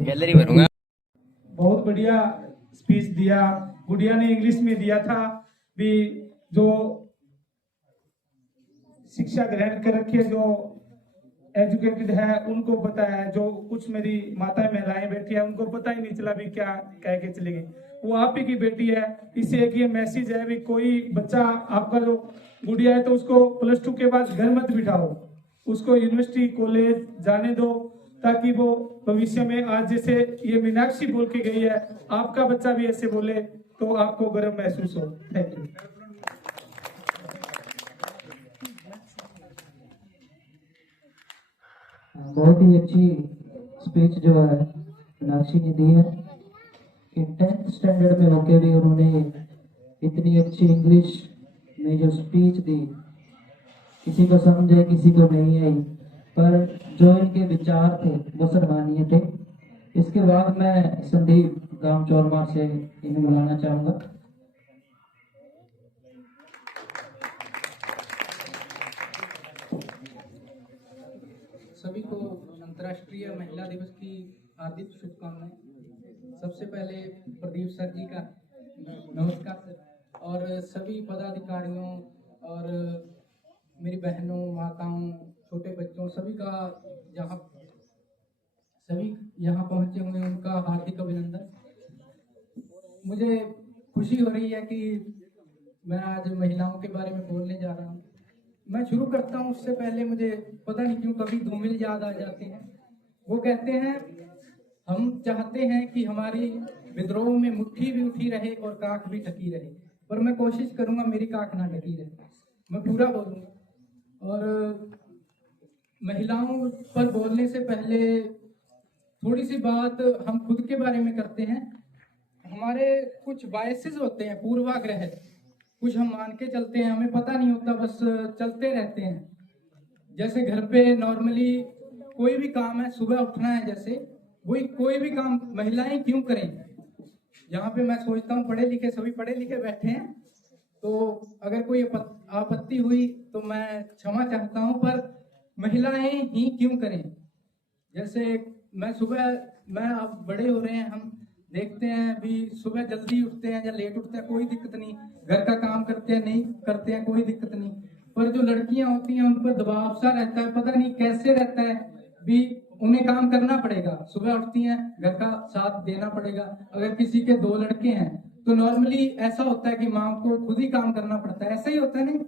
Gallery भरूंगा। बहुत बढ़िया speech दिया। गुड़िया ने इंग्लिश में दिया था भी, जो शिक्षा ग्रहण कर रखी है, जो एजुकेटेड है, उनको पता है। जो कुछ मेरी माताएं महिलाएं बैठी है, उनको पता ही नहीं चला भी क्या कह के चली गई। वो आप ही की बेटी है। इससे एक ये मैसेज है भी, कोई बच्चा आपका जो गुड़िया है तो उसको +2 के बाद घर मत बिठाओ, उसको यूनिवर्सिटी कॉलेज जाने दो, ताकि वो भविष्य में, आज जैसे ये मीनाक्षी बोल के गई है, आपका बच्चा भी ऐसे बोले तो आपको गर्व महसूस हो। Thank you. बहुत ही अच्छी स्पीच जो है मीनाक्षी ने दी है कि 10th स्टैंडर्ड में होके भी उन्होंने इतनी अच्छी इंग्लिश में जो स्पीच दी, किसी को समझ आई किसी को नहीं आई, पर जो इनके विचार थे वो सराहनीय थे। इसके बाद मैं संदीप गांव चौरमार से इन्हें बुलाना चाहूंगा। सभी को अंतर्राष्ट्रीय महिला दिवस की हार्दिक शुभकामनाएं। सबसे पहले प्रदीप सर जी का नमस्कार सर, और सभी पदाधिकारियों और मेरी बहनों, माताओं, छोटे बच्चों, सभी यहाँ पहुंचे हुए उनका हार्दिक अभिनंदन। मुझे खुशी हो रही है कि मैं आज महिलाओं के बारे में बोलने जा रहा हूँ। मैं शुरू करता हूँ, उससे पहले मुझे पता नहीं क्यों कभी धूमिल याद आ जाते हैं। वो कहते हैं, हम चाहते हैं कि हमारी विद्रोह में मुट्ठी भी उठी रहे और काख भी ढकी रहे, पर मैं कोशिश करूंगा मेरी काख ना ढकी रहे, मैं पूरा बोलूंगा। और महिलाओं पर बोलने से पहले थोड़ी सी बात हम खुद के बारे में करते हैं। हमारे कुछ बायसेस होते हैं, पूर्वाग्रह, कुछ हम मान के चलते हैं, हमें पता नहीं होता, बस चलते रहते हैं। जैसे घर पे नॉर्मली कोई भी काम है, सुबह उठना है, जैसे वही कोई भी काम महिलाएं क्यों करें। यहाँ पे मैं सोचता हूँ पढ़े लिखे, सभी पढ़े लिखे बैठे हैं, तो अगर कोई आपत्ति हुई तो मैं क्षमा चाहता हूँ, पर महिलाएं ही क्यों करें। जैसे मैं अब बड़े हो रहे हैं, हम देखते हैं भी सुबह जल्दी उठते हैं या लेट उठते हैं, कोई दिक्कत नहीं, घर का काम करते हैं नहीं करते हैं, कोई दिक्कत नहीं। पर जो लड़कियां होती हैं उन पर दबाव सा रहता है, पता नहीं कैसे रहता है भी, उन्हें काम करना पड़ेगा। सुबह उठती हैं, घर का साथ देना पड़ेगा। अगर किसी के 2 लड़के हैं तो नॉर्मली ऐसा होता है कि माँ को खुद ही काम करना पड़ता है, ऐसा ही होता है नहीं?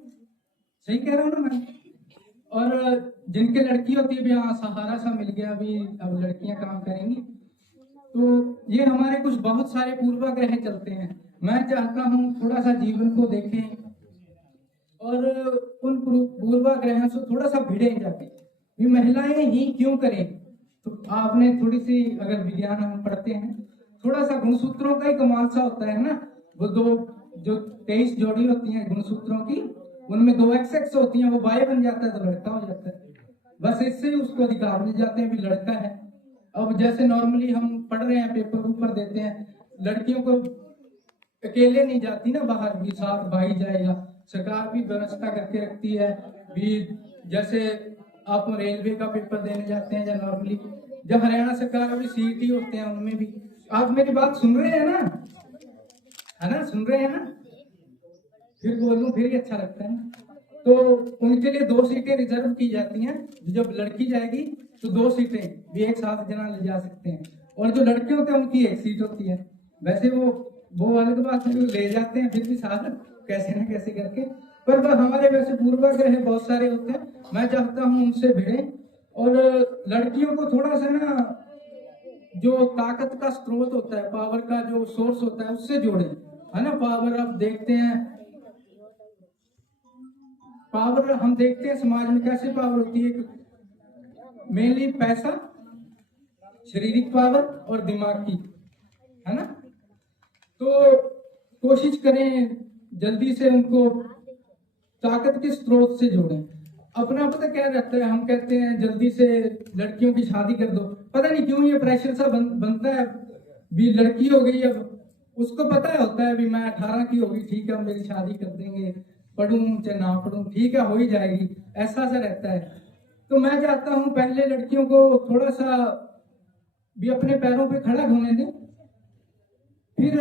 सही कह रहा हूँ ना मैं? और जिनके लड़की होती है भी, हाँ सहारा सा मिल गया, भी अब लड़कियां काम करेंगी। तो ये हमारे कुछ बहुत सारे पूर्वाग्रह चलते हैं। मैं चाहता हूँ थोड़ा सा जीवन को देखें और उन पूर्वाग्रहों से थोड़ा सा भिड़े जाके भी, महिलाएं ही क्यों करें। तो आपने थोड़ी सी, अगर विज्ञान हम पढ़ते हैं, थोड़ा सा गुणसूत्रों का ही कमाल सा होता है ना। वो जो 23 जोड़ी होती हैं गुणसूत्रों की, उनमें 2 XX होती हैं, वो बाय बन जाता है तो लड़का हो जाता है। बस इससे ही उसको अधिकार मिल जाते हैं भी लड़का है। अब जैसे नॉर्मली हम पढ़ रहे हैं, पेपर ऊपर देते हैं, लड़कियों को अकेले नहीं जाती ना बाहर, भी साथ भाई जाएगा। सरकार भी व्यवस्था करके रखती है भी, जैसे आप रेलवे का पेपर देने जाते हैं या नॉर्मली जब हरियाणा सरकार अभी CET होते हैं, उनमें भी आप मेरी बात सुन रहे हैं ना, है ना, सुन रहे हैं ना? फिर बोलूं फिर ही अच्छा लगता है। तो उनके लिए 2 सीटें रिजर्व की जाती हैं। जब लड़की जाएगी तो 2 सीटें भी एक साथ जना ले जा सकते हैं, और जो लड़के होते हैं उनकी 1 सीट होती है। वैसे वो अलग बात है, ले जाते हैं फिर भी साथ कैसे न कैसे करके। पर हमारे वैसे पूर्वाग्रह बहुत सारे होते हैं, मैं चाहता हूँ उनसे भिड़े, और लड़कियों को थोड़ा सा ना, जो ताकत का स्रोत होता है, पावर का जो सोर्स होता है, उससे जोड़े, है ना। पावर आप देखते हैं, पावर हम देखते हैं समाज में कैसे पावर होती है, मेनली पैसा, शारीरिक पावर और दिमाग की, है ना। तो कोशिश करें जल्दी से उनको ताकत के स्रोत से जोड़ें। अपना पता क्या रहता है, हम कहते हैं जल्दी से लड़कियों की शादी कर दो, पता नहीं क्यों ये प्रेशर सा बनता है भी, लड़की हो गई अब उसको पता होता है भी मैं 18 की होगी, ठीक है मेरी शादी कर देंगे, पढ़ूं चाहे ना पढ़ूं ठीक है हो ही जाएगी, ऐसा सा रहता है। तो मैं चाहता हूं पहले लड़कियों को थोड़ा सा भी अपने पैरों पे खड़ा होने दें, फिर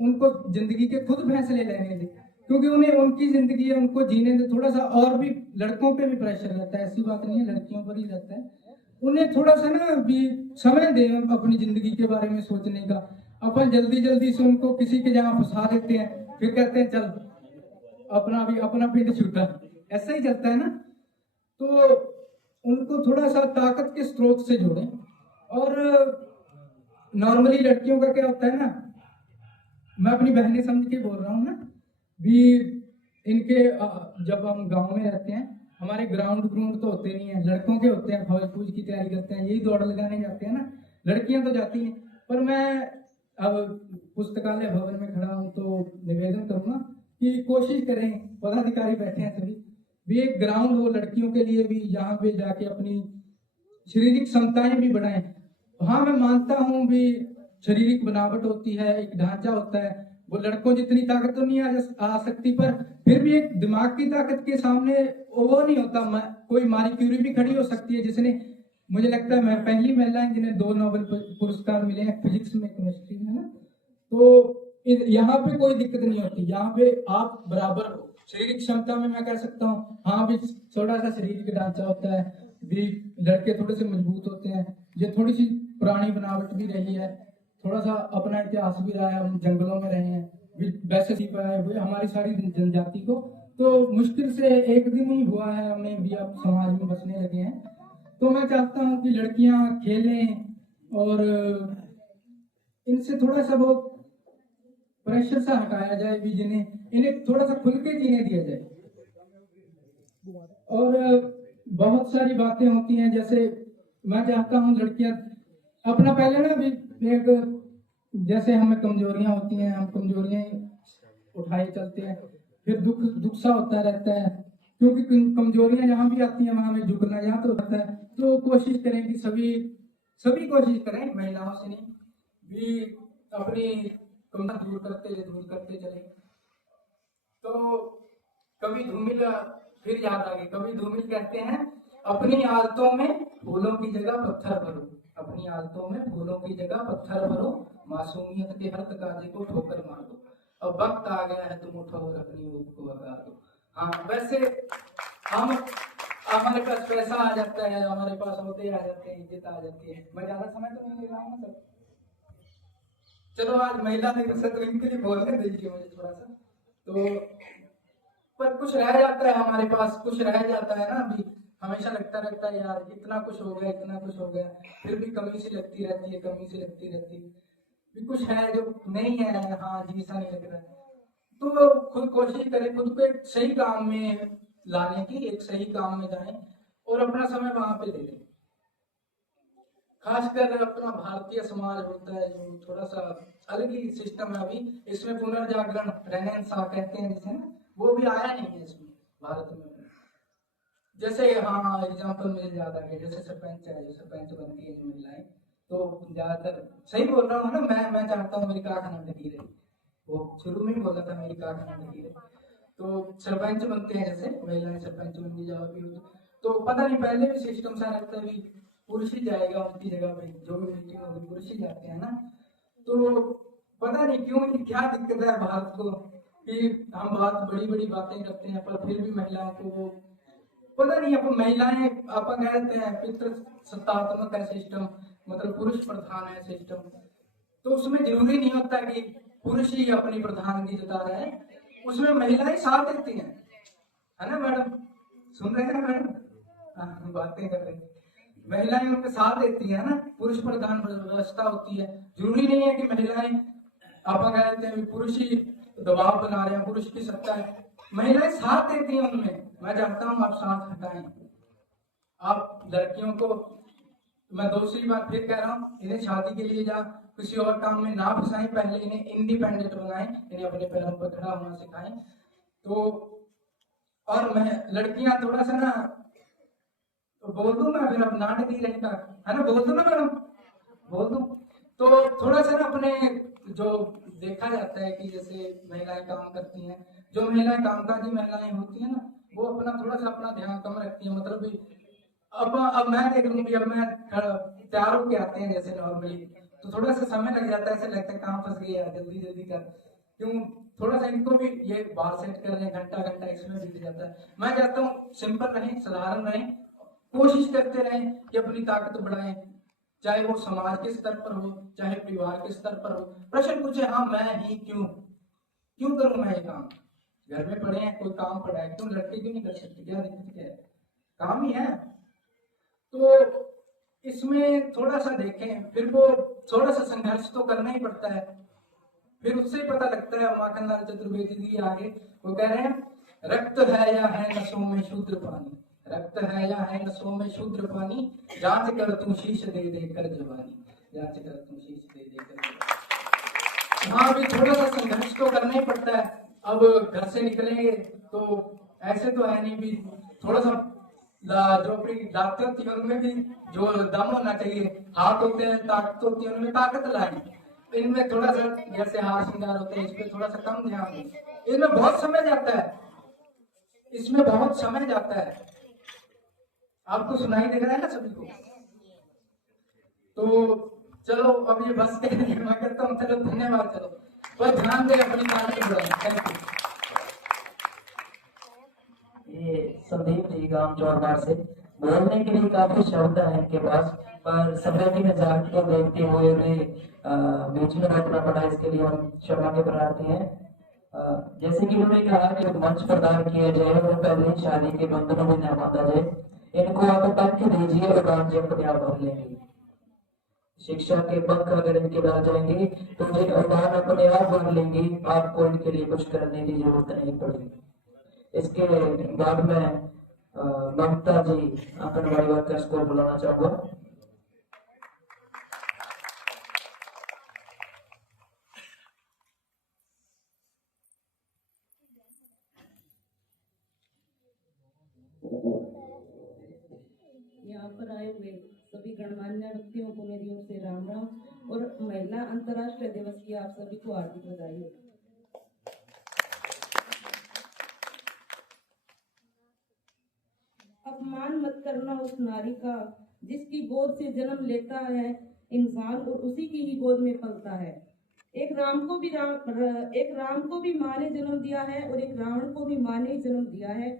उनको जिंदगी के खुद फैसले लेने दें, क्योंकि उन्हें उनकी जिंदगी है उनको जीने दें। थोड़ा सा और भी लड़कों पे भी प्रेशर रहता है, ऐसी बात नहीं है लड़कियों पर ही रहता है। उन्हें थोड़ा सा ना भी समय दें अपनी जिंदगी के बारे में सोचने का। अपन जल्दी जल्दी से उनको किसी के जहाँ फंसा देते हैं, फिर कहते हैं चल अपना पिंड छूटा, ऐसा ही चलता है ना। तो उनको थोड़ा सा ताकत के स्रोत से जोड़ें। और नॉर्मली लड़कियों का क्या होता है ना, मैं अपनी बहनें समझ के बोल रहा हूँ ना भी, इनके जब हम गांव में रहते हैं हमारे ग्राउंड तो होते नहीं है, लड़कों के होते हैं, फौज फूज की तैयारी करते हैं, यही दौड़ लगाने जाते हैं ना, लड़कियां तो जाती हैं। पर मैं अब पुस्तकालय भवन में खड़ा हूँ तो निवेदन करूंगा कि कोशिश करें, पदाधिकारी बैठे हैं सभी भी, एक ग्राउंड हो लड़कियों के लिए भी, यहाँ पे जाके अपनी शारीरिक क्षमताएं भी बढ़ाएं। हाँ मैं मानता हूँ भी शारीरिक बनावट होती है, एक ढांचा होता है, वो लड़कों जितनी ताकत तो नहीं आ सकती, पर फिर भी एक दिमाग की ताकत के सामने वो नहीं होता। कोई मारी क्यूरी भी खड़ी हो सकती है, जिसने मुझे लगता है मैं पहली महिला है जिन्हें 2 नोबेल पुरस्कार मिले हैं फिजिक्स में, केमिस्ट्री में ना। तो यहाँ पे कोई दिक्कत नहीं होती, यहाँ पे आप बराबर हो। शारीरिक क्षमता में मैं कह सकता हूँ हाँ भी थोड़ा सा शारीरिक ढांचा होता है भी, लड़के थोड़े से मजबूत होते हैं, ये थोड़ी सी पुरानी बनावट भी रही है, थोड़ा सा अपना इतिहास भी रहा है, हम जंगलों में रहे हैं, वैसे सीख पाए हुए हमारी सारी जनजाति को, तो मुश्किल से एक दिन ही हुआ है हमें भी अब समाज में बसने लगे हैं। तो मैं चाहता हूँ कि लड़कियां खेलें और इनसे थोड़ा सा वो प्रेशर सा हटाया जाए भी, इन्हें थोड़ा सा खुल के जीने दिया जाए। और बहुत सारी बातें होती हैं, जैसे मैं चाहता हूँ लड़कियां अपना पहले ना भी एक, जैसे हमें कमजोरियां होती हैं, हम कमजोरियां उठाए चलते हैं, फिर दुख सा होता रहता है, क्योंकि कमजोरियां जहां भी आती हैं वहां में झुकना यहाँ तो होता है। तो कोशिश करें कि सभी कोशिश करें, महिलाओं से नहीं भी, अपनी कमजोरी दूर करते चले। तो कभी धूमिल, फिर याद आ गई, कभी धूमिल कहते हैं अपनी आदतों में फूलों की जगह पत्थर भरो, अपनी आदतों में फूलों की जगह पत्थर भरो, मासूमियत के हर तकाजे को ठोकर मार दो, अब वक्त आ गया है तुम उठो और अपनी ऊँट को आकार दो। हाँ वैसे हमारे पास पैसा आ जाता है, हमारे पास होते आ जाते हैं, इज्जत आ जाती है। मैं ज्यादा समय तो नहीं ले रहा हूँ सर, चलो आज महिला दिवस है तो इनके लिए बोलने दीजिए मुझे थोड़ा सा। तो पर कुछ रह जाता है हमारे पास, कुछ रह जाता है ना, अभी हमेशा लगता रहता है यार इतना कुछ हो गया, इतना कुछ हो गया, फिर भी कमी सी लगती रहती है, कमी सी लगती रहती है, भी कुछ है जो नहीं है, हाँ जी सा नहीं लग रहा है। तो खुद कोशिश करें खुद को एक सही काम में लाने की, एक सही काम में जाएं और अपना समय वहां पे दे दें। खासकर अपना भारतीय समाज होता है जो थोड़ा सा अलग ही सिस्टम है अभी, इसमें पुनर्जागरण रेनेसां कहते हैं जिसे ना, वो भी आया नहीं है इसमें भारत में। जैसे हाँ एग्जाम्पल मुझे याद आ गया, जैसे सरपंच है, जो सरपंच बनती है जो महिलाएं, तो ज्यादातर सही बोल रहा हूँ ना, मैं चाहता हूँ मेरी काखनंद की रहे, वो शुरू में ही बोला था मेरी काखनंद की रहे। तो सरपंच बनते हैं, जैसे महिलाएं सरपंच बन के जाओगी तो पता नहीं पहले भी सिस्टम सा रहता है, पुरुष ही जाएगा उनकी जगह पे, जो भी मीटिंग होगी पुरुष ही जाते हैं ना। तो पता नहीं क्यों, क्या दिक्कत है भारत को कि हम बड़ी बड़ी बातें करते हैं पर फिर भी महिलाओं को वो पता नहीं, अपन महिलाएं अपन कहते हैं पितृ सत्तात्मक है सिस्टम, मतलब पुरुष प्रधान है सिस्टम, तो उसमें जरूरी नहीं होता कि पुरुष ही अपनी प्रधानगी जता रहे हैं, उसमें महिलाएं साथ देती हैं, है ना मैडम, सुन रहे हैं ना मैडम, बातें कर रहे हैं, महिलाएं उनके साथ देती है ना, पुरुष प्रधान व्यवस्था होती है। जरूरी नहीं है कि महिलाएं आप कहते हैं पुरुष ही दबाव बना रहे हैं, पुरुष की सत्ता है, महिलाएं साथ देती हैं उनमें। मैं चाहता हूं आप साथ हटाएं, आप लड़कियों को, मैं दूसरी बार फिर कह रहा हूं, इन्हें शादी के लिए या किसी और काम में ना फंसाएं, पहले इन्हें इंडिपेंडेंट बनाएं, इन्हें अपने पैरों पर खड़ा होना सिखाएं। तो और मैं लड़कियां थोड़ा सा ना, तो बोल दूं मैं, फिर अब नाटक ही रहेगा, है ना, बोल दूं ना मैडम, बोल दूं। तो थोड़ा सा ना अपने जो देखा जाता है कि जैसे महिलाएं काम करती हैं, जो महिलाएं कामकाजी महिलाएं होती हैं ना, वो अपना थोड़ा सा अपना ध्यान कम रखती हैं। मतलब भी अब मैं देख लूँ कि अब मैं तैयार होके आते हैं जैसे नॉर्मली, तो थोड़ा सा समय लग जाता है, ऐसे लगता है काम फंस गया, जल्दी जल्दी कर, क्यों थोड़ा सा इनको भी ये बाल सेट कर रहे हैं, घंटा घंटा इसमें बीत जाता है। मैं चाहता हूँ सिंपल रहें, साधारण रहें, कोशिश करते रहें कि अपनी ताकत बढ़ाएं, चाहे वो समाज के स्तर पर हो, चाहे परिवार के स्तर पर हो। प्रश्न पूछे, हाँ मैं ही क्यों करूं मैं ये काम? घर में पड़े हैं, कोई काम पड़ा है, क्यों लड़के क्यों नहीं कर सकते? क्या दिक्कत क्या है? काम ही है। तो इसमें थोड़ा सा देखें, फिर वो थोड़ा सा संघर्ष तो करना ही पड़ता है। फिर उससे ही पता लगता है। माखन लाल चतुर्वेदी जी आगे वो कह रहे हैं, रक्त है या है नसों में शूद्र पानी, रक्त है या है नसों में शूद्र पानी, जांच कर तू शीश दे दे कर जवानी, जांच कर तू शीश दे दे कर जवानी। हाँ, अभी थोड़ा सा संघर्ष तो करना ही पड़ता है। अब घर से निकलेंगे तो ऐसे तो है नहीं, भी थोड़ा सा जो अपनी लाते होती है उनमें भी जो दम होना चाहिए, हाथ होते हैं, ताकत होती है, उनमें ताकत लाए। इनमें थोड़ा सा जैसे हाथ श्रृंगार होते हैं, इस पे थोड़ा सा कम ध्यान दें। इनमें बहुत समय जाता है, इसमें बहुत समय जाता है। आपको सुनाई दे रहा है ना सभी को? तो चलो अब ये बस के मैं कहता हूँ चलो धन्यवाद, चलो पर ध्यान दें अपनी ताकत बढ़ाएं। Thank you. ये संदीप जी गांव चौरबार से, बोलने के लिए काफी शब्द है इनके पास, पर समय की नजाकत को देखते हुए उन्हें बीच में रोकना पड़ा, इसके लिए हम क्षमा के प्रार्थी हैं। जैसे कि उन्होंने कहा कि मंच प्रदान किया जाए और पहले ही शादी के बंधनों में न बांधा जाए, इनको आप पंख दीजिए और उड़ान जी अपने आप भर लेंगे। शिक्षा के पंख अगर इनके भर जाएंगे तो ये उड़ान अपने आप भर लेंगी, आपको इनके लिए कुछ करने की जरूरत नहीं पड़ेगी। इसके बाद में ममता जी आंगनबाड़ी वर्कर्स को बुलाना चाहूंगा। यहाँ पर आए हुए सभी गणमान्य व्यक्तियों को मेरी ओर से राम राम और महिला अंतर्राष्ट्रीय दिवस की आप सभी को हार्दिक बधाई हो। अपमान मत करना उस नारी का जिसकी गोद से जन्म लेता है इंसान और उसी की ही गोद में पलता है। एक राम को भी माँ ने जन्म दिया है और एक रावण को भी माँ ने जन्म दिया है,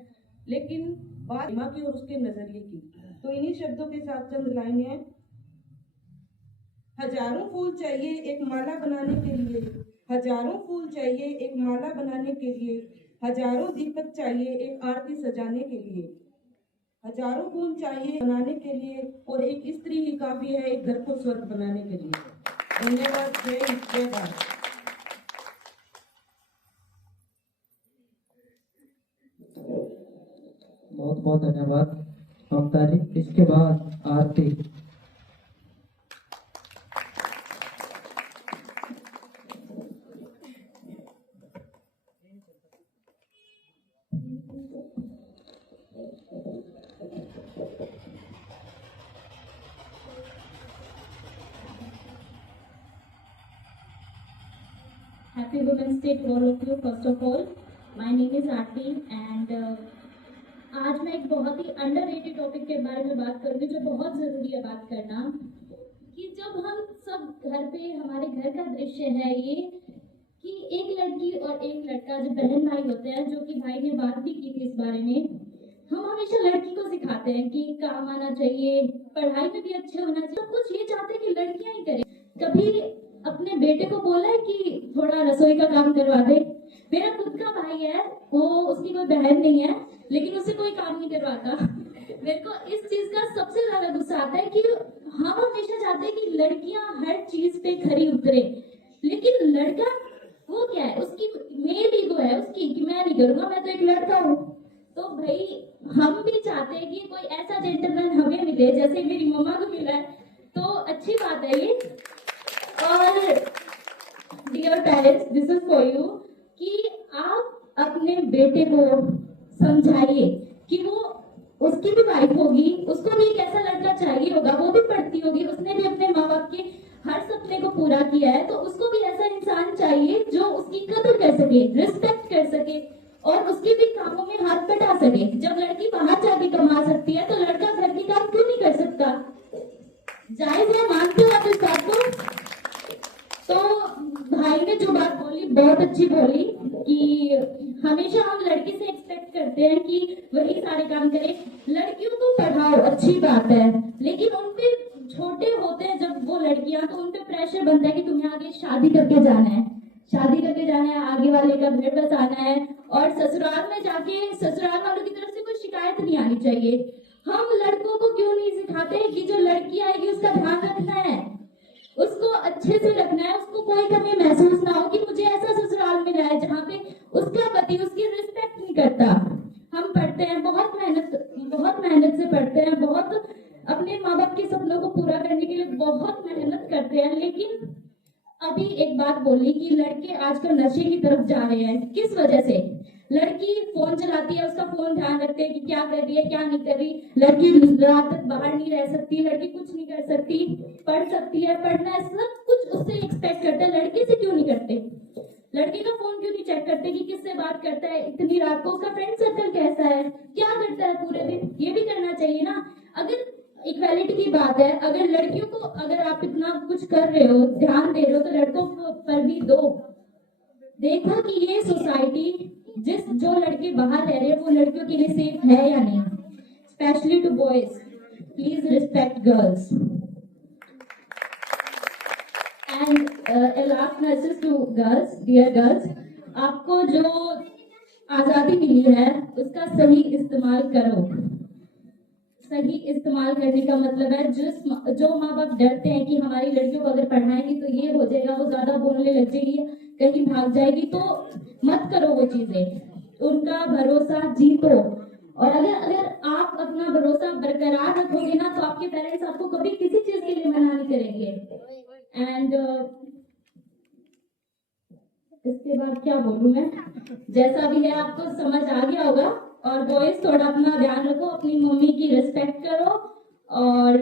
लेकिन बात माँ की और उसके नजरिए की। तो इन्हीं शब्दों के साथ चंद लाइनें हैं। हजारों फूल चाहिए एक माला बनाने के लिए, हजारों फूल चाहिए एक माला बनाने के लिए, हजारों दीपक चाहिए एक आरती सजाने के लिए, हजारों फूल चाहिए बनाने के लिए और एक स्त्री ही काफी है एक घर को स्वर्ग बनाने के लिए। धन्यवाद। जय भारत। बहुत बहुत धन्यवाद ममता जी। इसके बाद आरती। Happy Women's Day to all of you. First of all, my name is Aarti and आज मैं एक बहुत ही अंडररेटेड टॉपिक के बारे में बात करूंगी जो बहुत जरूरी है बात करना, कि जब हम सब घर पे, हमारे घर का दृश्य है ये कि एक लड़की और एक लड़का जो बहन भाई होते हैं, जो कि भाई ने बात भी की थी इस बारे में, हम हमेशा लड़की को सिखाते हैं कि काम आना चाहिए, पढ़ाई में भी अच्छे होना चाहिए, सब कुछ ये चाहते हैं कि लड़कियां ही करें। कभी अपने बेटे को बोला है कि थोड़ा रसोई का काम करवा दे? मेरा खुद का भाई है, वो उसकी कोई बहन नहीं है, लेकिन उससे कोई काम नहीं करवाता। मेरे को इस चीज का सबसे ज्यादा गुस्सा आता है कि हम हमेशा चाहते हैं कि लड़कियां हर चीज पे खरी उतरे, लेकिन लड़का वो क्या है, उसकी मेल ईगो है उसकी कि मैं नहीं करूंगा, मैं तो एक लड़का हूँ। तो भाई हम भी चाहते हैं कि कोई ऐसा जेंटलमैन हमें मिले जैसे मेरी मम्मा को मिला है, तो अच्छी बात है ये। और dear parents, this is for you कि आप अपने बेटे को समझाइए कि वो, उसकी भी वाइफ होगी, उसको भी एक ऐसा लड़का चाहिए होगा, वो भी पढ़ती होगी, उसने भी अपने माँ बाप के हर सपने को पूरा किया है, तो उसको भी ऐसा इंसान चाहिए जो उसकी कदर कर सके, रिस्पेक्ट कर सके और उसके भी कामों में हाथ बटा सके। जब लड़की बाहर जाके कमा सकती है तो लड़का घर के काम क्यों नहीं कर सकता? जायज है, मानते हो आप इस बात को? तो भाई ने जो बात बोली बहुत अच्छी बोली कि हमेशा हम लड़की से एक्सपेक्ट करते हैं कि वही सारे काम करे। लड़कियों को पढ़ाओ, अच्छी बात है, लेकिन उनके छोटे होते हैं जब वो लड़कियां, तो उनपे प्रेशर बनता है कि तुम्हें आगे शादी करके जाना है, शादी करके जाना है, आगे वाले का घर बसाना है और ससुराल में जाके ससुराल वालों की तरफ से कोई शिकायत नहीं आनी चाहिए। हम लड़कों को क्यों नहीं सिखाते कि जो लड़की आएगी उसका ध्यान रखना है, उसको अच्छे से रखना है, उसको कोई कमी महसूस ना हो कि मुझे ऐसा ससुराल मिला है जहाँ पे उसका पति उसकी रिस्पेक्ट नहीं करता। हम पढ़ते हैं, बहुत मेहनत से पढ़ते हैं, बहुत अपने माँ बाप के सपनों को पूरा करने के लिए बहुत मेहनत करते हैं, लेकिन अभी एक बात बोली कि लड़के आजकल नशे की तरफ जा रहे हैं। किस वजह से? लड़की फोन चलाती है, उसका फोन ध्यान रखते हैं कि क्या कर रही है क्या नहीं कर रही। लड़की रात तक बाहर नहीं रह सकती, लड़की कुछ नहीं कर सकती, पढ़ सकती है, पढ़ना है, सब कुछ उससे एक्सपेक्ट करते हैं। लड़के से क्यों नहीं करते? लड़के का फोन क्यों नहीं चेक करते कि किससे बात करता है इतनी रात को, उसका फ्रेंड सर्कल कैसा है, क्या करता है पूरे दिन? ये भी करना चाहिए ना। अगर इक्वालिटी की बात है, अगर लड़कियों को अगर आप इतना कुछ कर रहे हो, ध्यान दे रहे हो, तो लड़कों पर भी दो। देखो कि ये सोसाइटी जो लड़के बाहर रह रहे हैं वो लड़कियों के लिए सेफ है या नहीं। Specially to boys, please respect girls and last message to girls, dear girls, आपको जो आजादी मिली है उसका सही इस्तेमाल करो। सही इस्तेमाल करने का मतलब है जो माँ बाप डरते हैं कि हमारी लड़कियों को अगर पढ़ाएंगे तो ये हो जाएगा, वो ज्यादा बोलने लग जाएगी, कहीं भाग जाएगी, तो मत करो वो चीजें। उनका भरोसा जीतो, और अगर आप अपना भरोसा बरकरार रखोगे ना तो आपके पेरेंट्स आपको कभी किसी चीज के लिए मना नहीं करेंगे। एंड इसके बाद क्या बोलूं मैं, जैसा भी है आपको समझ आ गया होगा। और बॉयज थोड़ा अपना ध्यान रखो, अपनी मम्मी की रिस्पेक्ट करो और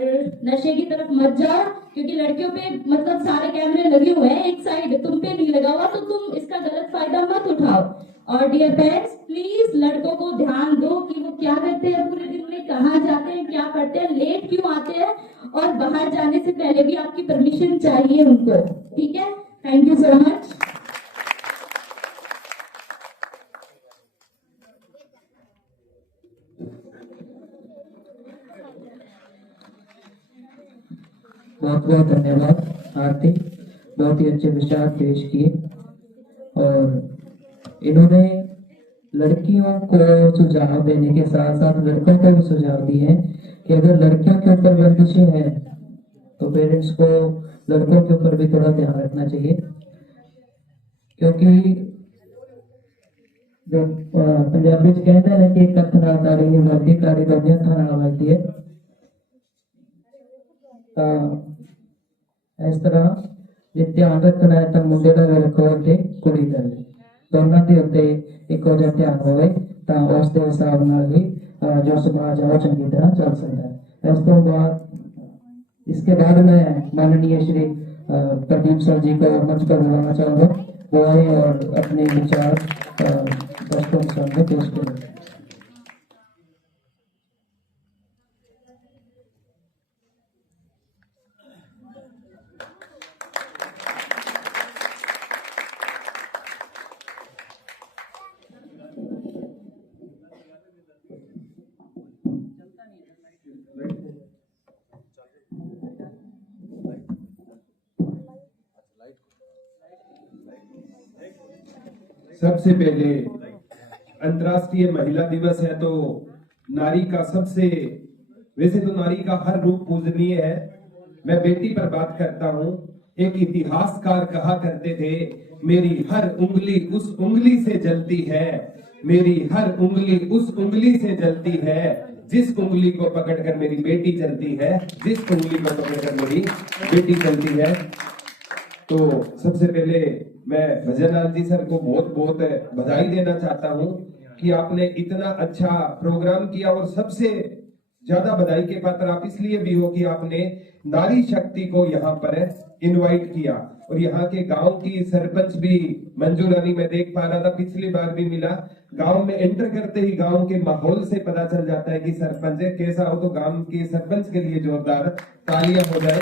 नशे की तरफ मत जाओ, क्योंकि लड़कियों पे मतलब सारे कैमरे लगे हुए हैं, एक साइड तुम पे नहीं लगा हुआ, तो तुम इसका गलत फायदा मत उठाओ। और डियर पेरेंट्स, प्लीज लड़कों को ध्यान दो कि वो क्या करते हैं पूरे दिन में, कहाँ जाते हैं, क्या पढ़ते हैं, लेट क्यों आते हैं, और बाहर जाने से पहले भी आपकी परमिशन चाहिए उनको। ठीक है, थैंक यू सो मच। बहुत बहुत धन्यवाद आरती, बहुत ही अच्छे विचार पेश किए। और इन्होंने लड़कियों को सुझाव देने के साथ साथ लड़कों को भी सुझाव दिए हैं कि अगर लड़कियों के ऊपर बंदिशें हैं तो पेरेंट्स को लड़कों के ऊपर भी थोड़ा ध्यान रखना चाहिए, क्योंकि जो पंजाबी च कहते हैं कि कथ नाल ताड़ी वजदी, ताड़ी वजदी हत्थां नाल वजदी है। इस तरह जे ध्यान रखना है तो मुंडे का भी रखो ते कुड़ी का भी, दोनों के उत्ते इक्को जिहा ध्यान होवे तां उस दे हिसाब नाल ही जो समाज है वो चंगी तरह चल सकता है। इस तो बाद इसके बाद मैं माननीय श्री प्रदीप सर जी को मंच पर बुलाना चाहूँगा, वो आए और अपने विचार दर्शकों के सामने पेश करें। सबसे पहले अंतर्राष्ट्रीय महिला दिवस है, तो नारी का वैसे तो नारी का हर रूप पूजनीय है। मैं बेटी पर बात करता हूँ। एक इतिहासकार कहा करते थे, मेरी हर उंगली उस उंगली से जलती है, मेरी हर उंगली उस उंगली से जलती है जिस उंगली को पकड़कर मेरी बेटी चलती है, जिस उंगली को पकड़कर मेरी बेटी चलती है। तो सबसे पहले मैं भजनलाल जी सर को बहुत बहुत बधाई देना चाहता हूं कि आपने इतना अच्छा प्रोग्राम किया, और सबसे ज्यादा बधाई के पात्र आप इसलिए भी हो कि आपने नारी शक्ति को यहाँ पर इनवाइट किया। और यहाँ के गांव की सरपंच भी मंजू रानी मैं देख पा रहा था, पिछली बार भी मिला। गांव में एंटर करते ही गांव के माहौल से पता चल जाता है कि सरपंच है कैसा हो। तो गांव के सरपंच के लिए जोरदार तालियां हो जाए।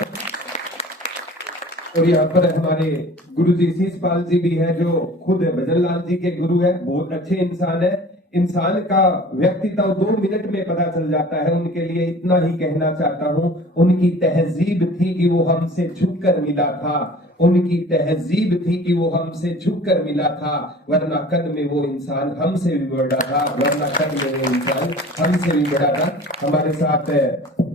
और यहाँ पर हमारे गुरुजी शीशपाल जी भी है, जो खुद भजन लाल जी के गुरु है, बहुत अच्छे इंसान है। इंसान का व्यक्तित्व 2 मिनट में पता चल जाता है। उनके लिए इतना ही कहना चाहता हूँ, उनकी तहजीब थी कि वो हमसे झुककर मिला था। उनकी तहजीब थी कि वो हमसे झुककर मिला था, वरना कद में वो इंसान हमसे भी बड़ा था, वरना कद में वो इंसान हमसे भी बड़ा था। हमारे साथ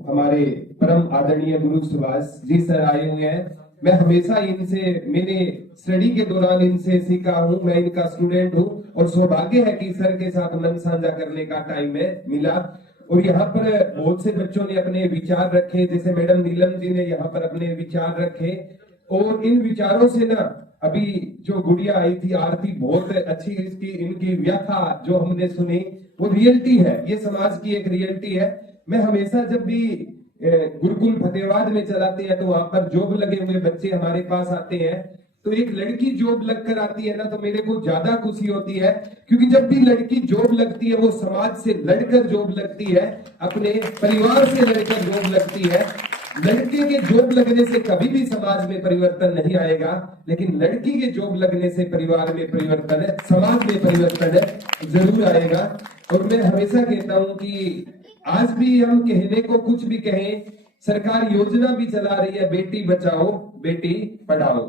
हमारे परम आदरणीय गुरु सुभाष जी सर आए हुए हैं। मैं हमेशा इनसे, मेरे स्टडी के दौरान इनसे सीखा हूँ, मैं इनका स्टूडेंट हूँ और सौभाग्य है कि सर के साथ मन साझा करने का टाइम में मिला। और यहाँ पर बहुत से बच्चों ने अपने विचार रखे, जैसे मैडम नीलम जी ने यहाँ पर अपने विचार रखे। और इन विचारों से ना, अभी जो गुड़िया आई थी आरती, बहुत अच्छी इसकी इनकी व्याख्या जो हमने सुनी, वो रियलिटी है, ये समाज की एक रियलिटी है। मैं हमेशा जब भी गुरुकुल फतेहाबाद में चलाते हैं तो वहां पर जॉब लगे हुए बच्चे हमारे पास आते हैं, तो एक लड़की जॉब लगकर आती है ना, तो मेरे को ज्यादा खुशी होती है, क्योंकि जब भी लड़की जॉब लगती है वो समाज से लड़कर जॉब लगती है, अपने परिवार से लड़कर जॉब लगती है। लड़के के जॉब लगने से कभी भी समाज में परिवर्तन नहीं आएगा, लेकिन लड़की के जॉब लगने से परिवार में परिवर्तन है, समाज में परिवर्तन है, जरूर आएगा। और मैं हमेशा कहता हूं कि आज भी हम कहने को कुछ भी कहें, सरकार योजना भी चला रही है, बेटी बचाओ बेटी पढ़ाओ,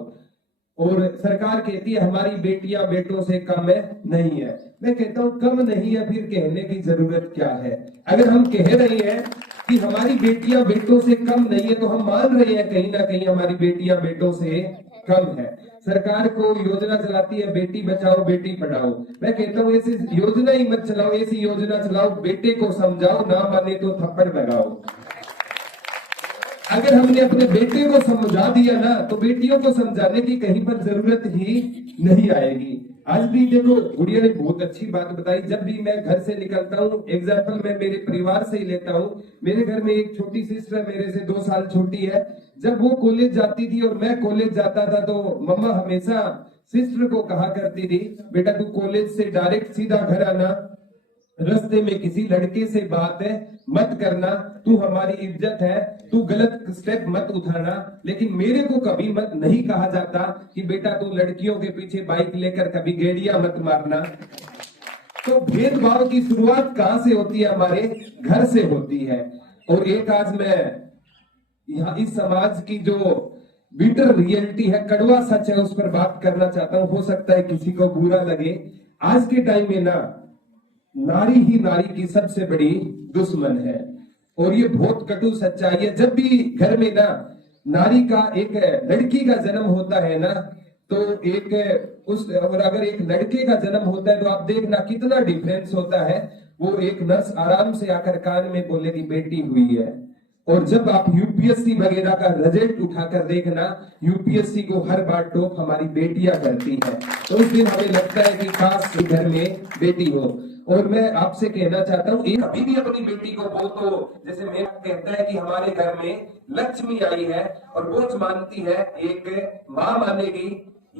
और सरकार कहती है हमारी बेटियां बेटों से कम है, नहीं है। मैं कहता हूं कम नहीं है, फिर कहने की जरूरत क्या है। अगर हम कह रहे हैं कि हमारी बेटियां बेटों से कम नहीं है, तो हम मान रहे हैं कहीं ना कहीं हमारी बेटियां बेटों से कम है। सरकार को योजना चलाती है बेटी बचाओ बेटी पढ़ाओ, मैं कहता हूँ ऐसी योजना ही मत चलाओ, ऐसी योजना चलाओ बेटे को समझाओ, ना माने तो थप्पड़ लगाओ। अगर हमने अपने बेटे को समझा दिया ना, तो बेटियों को समझाने की कहीं पर जरूरत ही नहीं आएगी। आज भी देखो गुड़िया ने बहुत अच्छी बात बताई। जब भी मैं घर से निकलता हूँ, एग्जाम्पल मैं मेरे परिवार से ही लेता हूँ, मेरे घर में एक छोटी सिस्टर मेरे से 2 साल छोटी है। जब वो कॉलेज जाती थी और मैं कॉलेज जाता था, तो मम्मा हमेशा सिस्टर को कहा करती थी, बेटा तू कॉलेज से डायरेक्ट सीधा घर आना, रास्ते में किसी लड़के से बात है मत करना, तू हमारी इज्जत है, तू गलत स्टेप मत उठाना। लेकिन मेरे को कभी मत नहीं कहा जाता कि बेटा तू लड़कियों के पीछे बाइक लेकर कभी गेड़िया मत मारना। तो भेदभाव की शुरुआत कहां से होती है? हमारे घर से होती है। और एक आज मैं यहाँ इस समाज की जो बिटर रियलिटी है, कड़वा सच है, उस पर बात करना चाहता हूँ। हो सकता है किसी को बुरा लगे। आज के टाइम में ना नारी ही नारी की सबसे बड़ी दुश्मन है, और ये बहुत कटु सच्चाई है। जब भी घर में ना नारी का, एक लड़की का जन्म होता है ना, तो एक उस, और अगर एक लड़के का जन्म होता है तो आप देखना कितना डिफरेंस होता है। वो एक नर्स आराम से आकर कान में बोलेगी बेटी हुई है। और जब आप यूपीएससी वगैरह का रिजल्ट उठाकर देखना, यूपीएससी को हर बार टॉप हमारी बेटियां करती हैं। तो उस दिन हमें लगता है कि काश घर में बेटी हो। और मैं आपसे कहना चाहता हूँ, एक अभी भी अपनी बेटी को वो, तो जैसे मैं कहता है कि हमारे घर में लक्ष्मी आई है और वो मानती है, एक माँ मानेगी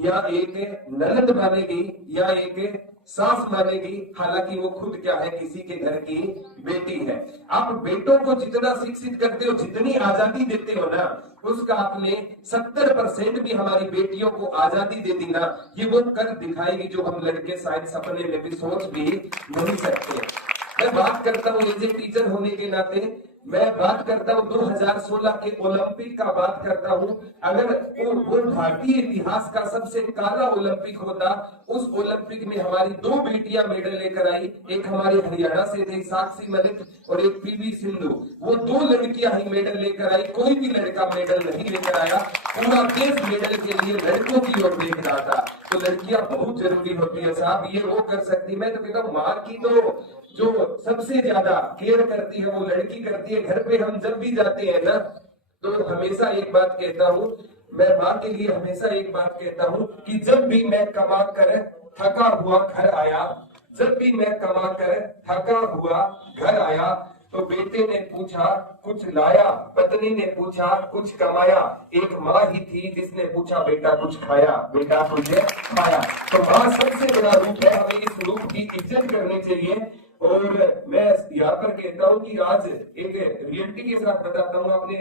या एक ननद मानेगी या एक सास मानेगी, हालांकि वो खुद क्या है, किसी के घर की बेटी है। आप बेटों को जितना शिक्षित करते हो, जितनी आजादी देते हो ना, उसका आपने 70% भी हमारी बेटियों को आजादी दे दी ना, ये वो कर दिखाएगी जो हम लड़के शायद सपने में भी सोच भी नहीं सकते। मैं बात करता हूँ एज ए टीचर होने के नाते, मैं बात करता हूँ 2016 के ओलंपिक का बात करता हूँ। अगर वो भारतीय इतिहास का सबसे काला ओलंपिक होता, उस ओलंपिक में हमारी 2 बेटियां मेडल लेकर आई। एक हमारे हरियाणा से थी साक्षी मलिक और एक पीवी सिंधु। वो 2 लड़कियां ही मेडल लेकर आई, कोई भी लड़का मेडल नहीं लेकर आया। पूरा देश मेडल के लिए लड़कों की ओर देख रहा था। तो लड़कियां बहुत जरूरी होती है साहब, ये वो कर सकती। मैं तो कहता हूँ माँ की तो जो सबसे ज्यादा केयर करती है वो लड़की करती है। घर पे हम जब भी जाते हैं ना, तो हमेशा एक बात कहता हूँ, मैं माँ के लिए हमेशा एक बात कहता हूँ कि जब भी मैं कमा कर थका हुआ घर आया, जब भी मैं कमा कर थका हुआ घर आया, तो बेटे ने पूछा कुछ लाया, पत्नी ने पूछा कुछ कमाया, एक माँ ही थी जिसने पूछा बेटा कुछ खाया, बेटा तुझे खाया। तो माँ सबसे बड़ा रूप है, हमें इस रूप की इज्जत करनी चाहिए। और मैं यहाँ पर कहता हूँ कि आज एक रियलिटी के साथ बताता हूँ, आपने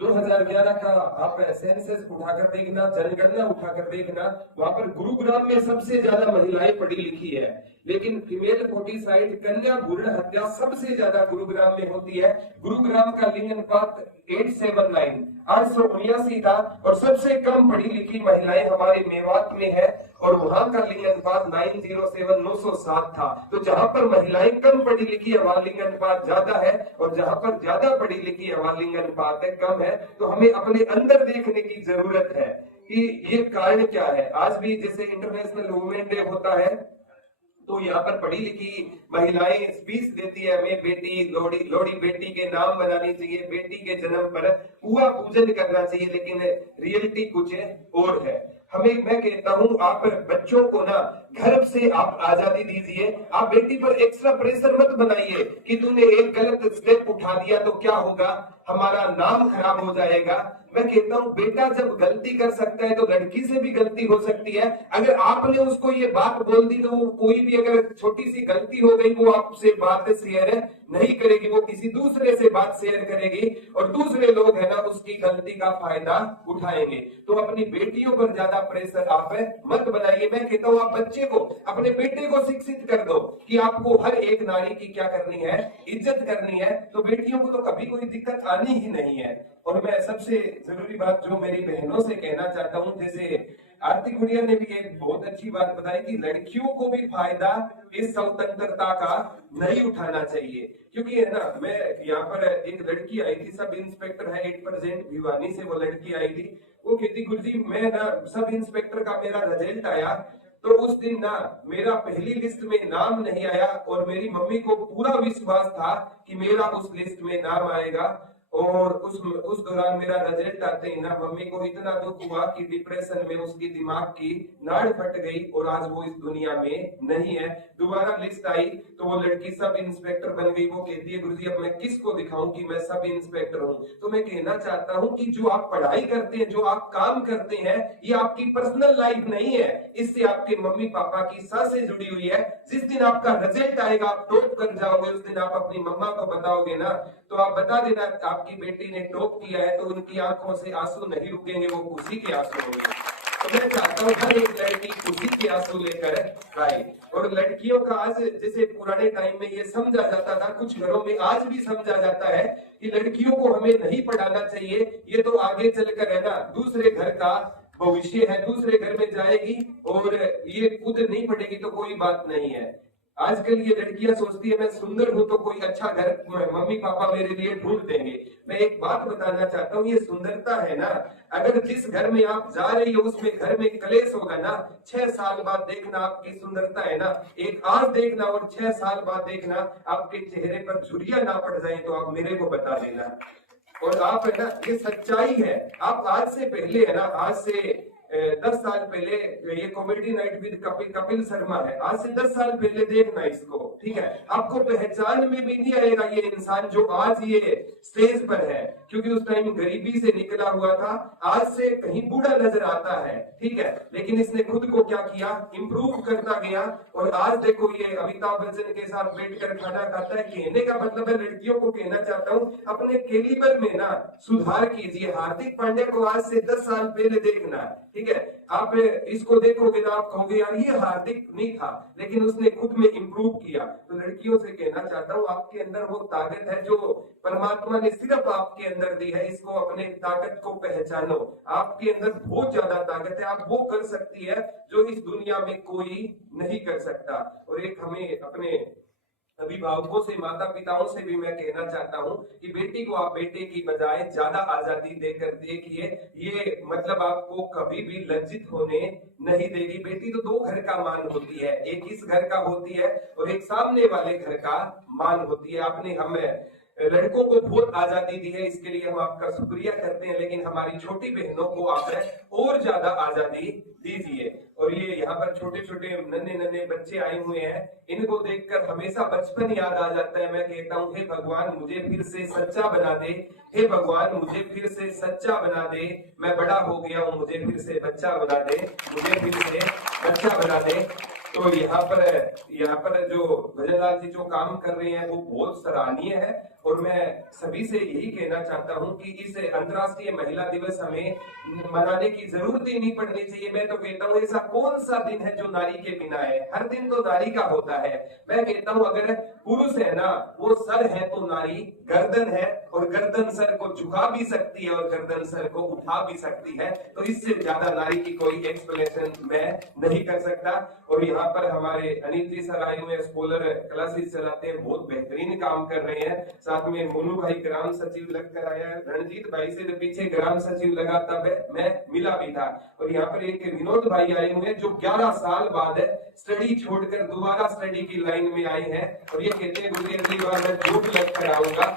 2011 का आप सेंसस उठाकर देखना, जनगणना उठाकर देखना, वहां पर गुरुग्राम में सबसे ज्यादा महिलाएं पढ़ी लिखी है, लेकिन फीमेल फोर्टिसाइड कन्या भ्रूण हत्या सबसे ज्यादा गुरुग्राम में होती है। गुरुग्राम का लिंग अनुपात 879 था, और सबसे कम पढ़ी लिखी महिलाएं हमारे मेवात में है, और वहां का लिंग अनुपात 907 था। तो जहां पर महिलाएं कम पढ़ी लिखी है वहां लिंग अनुपात ज्यादा है, और जहां पर ज्यादा पढ़ी लिखी है वहां लिंग अनुपात कम है। तो हमें अपने अंदर देखने की जरूरत है कि ये कारण क्या है। आज भी जैसे इंटरनेशनल वुमेन डे होता है, तो यहाँ पर पढ़ी लिखी महिलाएं स्पीच देती है, हमें बेटी लोहड़ी बेटी के नाम बनानी चाहिए, बेटी के जन्म पर पूरा पूजन करना चाहिए, लेकिन रियलिटी कुछ और है। मैं कहता हूँ आप बच्चों को ना घर से आप आजादी दीजिए, आप बेटी पर एक्स्ट्रा प्रेशर मत बनाइए कि तूने एक गलत स्टेप उठा दिया तो क्या होगा, हमारा नाम खराब हो जाएगा। मैं कहता हूँ बेटा जब गलती कर सकता है तो लड़की से भी गलती हो सकती है। अगर आपने उसको ये बात बोल दी तो वो कोई भी अगर छोटी सी गलती हो गई वो आपसे बात शेयर नहीं करेगी, वो किसी दूसरे से बात शेयर करेगी, और दूसरे लोग है ना उसकी गलती का फायदा उठाएंगे। तो अपनी बेटियों पर ज्यादा प्रेशर आप मत बनाइए। मैं कहता हूँ आप बच्चे को, अपने बेटे को शिक्षित कर दो कि आपको हर एक नारी की क्या करनी है, इज्जत करनी है, तो बेटियों को तो कभी कोई दिक्कत आनी ही नहीं है। और मैं सबसे जरूरी बात जो मेरी बहनों से कहना चाहता हूँ, जैसे आरती गुड़िया ने भी एक बहुत अच्छी बात बताई कि लड़कियों को भी फायदा इस स्वतंत्रता का नहीं उठाना चाहिए। क्योंकि है ना, मैं यहाँ पर एक लड़की आई थी, सब इंस्पेक्टर है 8% भिवानी से वो लड़की आई थी, वो कहती गुरुजी मैं ना सब इंस्पेक्टर का मेरा रिजल्ट आया, तो उस दिन ना मेरा पहली लिस्ट में नाम नहीं आया, और मेरी मम्मी को पूरा विश्वास था कि मेरा उस लिस्ट में नाम आएगा। और उस दौरान मेरा रिजल्ट आते ही ना मम्मी को इतना दुख हुआ कि डिप्रेशन में उसकी दिमाग की नाड़ फट गई, और आज वो इस दुनिया में नहीं है। दोबारा लिस्ट आई तो वो लड़की सब इंस्पेक्टर बन गई। वो कहती है गुरुजी अब मैं किसको दिखाऊं कि मैं सब इंस्पेक्टर हूं। तो मैं कहना चाहता हूं कि जो आप पढ़ाई करते हैं, जो आप काम करते हैं, ये आपकी पर्सनल लाइफ नहीं है, इससे आपके मम्मी पापा की सांसें जुड़ी हुई है। जिस दिन आपका रिजल्ट आएगा, आप टॉप कर जाओगे, उस दिन आप अपनी मम्मा को बताओगे ना, तो आप बता देना आपकी बेटी ने टॉप किया है, तो उनकी आंखों से आंसू नहीं रुकेंगे, वो खुशी के आंसू होंगे। तो मैं चाहता हूँ हर एक लड़की खुशी के आंसू लेकर आए। और लड़कियों का आज जैसे पुराने टाइम में ये समझा जाता था, कुछ घरों में आज भी समझा जाता है कि लड़कियों को हमें नहीं पढ़ाना चाहिए, ये तो आगे चलकर है ना दूसरे घर का भविष्य है, दूसरे घर में जाएगी, और ये खुद नहीं पढ़ेगी तो कोई बात नहीं है। आजकल ये लड़कियां सोचती है मैं सुंदर हूं तो कोई अच्छा घर मम्मी पापा मेरे लिए ढूंढ देंगे। मैं एक बात बताना चाहता हूँ, ये सुंदरता है ना, अगर जिस घर में आप जा रही हो उसमें घर में कलेश होगा ना, 6 साल बाद देखना आपकी सुंदरता है ना, एक आज देखना और 6 साल बाद देखना आपके चेहरे पर झुर्रियां ना पड़ जाए तो आप मेरे को बता देना। और आप है ना, ये सच्चाई है। आप आज से पहले है ना, आज से 10 साल पहले ये comedy night with Kapil Sharma है, आज से 10 साल पहले देखना इसको, ठीक है। आपको पहचान में भी नहीं आएगा ये इंसान जो आज ये स्टेज पर है, क्योंकि उस टाइम गरीबी से निकला हुआ था, आज से कहीं बूढ़ा नजर आता है, ठीक है। लेकिन इसने खुद को क्या किया, इंप्रूव करता गया, और आज देखो ये अमिताभ बच्चन के साथ बैठकर खाना खाता है। कहने का मतलब है, लड़कियों को कहना चाहता हूँ अपने कैलिबर में ना सुधार कीजिए। हार्दिक पांड्या को आज से 10 साल पहले देखना, ठीक है। आप इसको देखोगे ना आप कहोगे यार ये हार्दिक नहीं था, लेकिन उसने खुद में इंप्रूव किया। तो लड़कियों से कहना चाहता हूँ आपके अंदर वो ताकत है जो परमात्मा ने सिर्फ आपके अंदर दी है, इसको अपने ताकत को पहचानो। आपके अंदर बहुत ज्यादा ताकत है, आप वो कर सकती है जो इस दुनिया में कोई नहीं कर सकता। और एक हमें अपने अभिभावकों से, माता पिताओं से भी मैं कहना चाहता हूं कि बेटी को आप बेटे की बजाय ज्यादा आजादी देकर देखिए, ये मतलब आपको कभी भी लज्जित होने नहीं देगी। बेटी तो 2 घर का मान होती है, एक इस घर का होती है और एक सामने वाले घर का मान होती है। आपने हमें लड़कों को बहुत आजादी दी है, इसके लिए हम आपका शुक्रिया करते हैं, लेकिन हमारी छोटी बहनों को आप और ज्यादा आजादी दीजिए। और और ये यहाँ पर छोटे छोटे नन्हे नन्हे बच्चे आए हुए हैं, इनको देखकर हमेशा बचपन याद आ जाता है। मैं कहता हूँ हे भगवान मुझे फिर से सच्चा बना दे, हे भगवान मुझे फिर से सच्चा बना दे, मैं बड़ा हो गया हूँ मुझे फिर से बच्चा बना दे, मुझे फिर से बच्चा बना दे। तो यहाँ पर जो भजनलाल जी जो काम कर रहे हैं वो बहुत सराहनीय है और मैं सभी से यही कहना चाहता हूँ कि इस अंतर्राष्ट्रीय महिला दिवस हमें मनाने की जरूरत ही नहीं पड़नी चाहिए। मैं तो कहता हूँ ऐसा कौन सा दिन है जो नारी के बिना है, हर दिन तो नारी का होता है। मैं कहता हूँ अगर पुरुष है ना वो सर है तो नारी गर्दन है, और गर्दन सर को झुका भी सकती है और गर्दन सर को उठा भी सकती है। तो इससे ज्यादा नारी की कोई एक्सप्लेनेशन मैं नहीं कर सकता। और यहाँ पर हमारे अनिल जी सर आए हुए स्कॉलर क्लासेस चलाते हैं, बहुत बेहतरीन काम कर रहे हैं। साथ में मोनू भाई ग्राम सचिव लगकर आया है, रणजीत भाई से पीछे ग्राम सचिव लगा तब मैं मिला भी था। और यहाँ पर एक विनोद भाई आए हुए हैं जो 11 साल बाद स्टडी छोड़कर दोबारा स्टडी की लाइन में आए हैं और ये कहते हैं मुझे अगली बार मैं जॉब लग कर आऊंगा।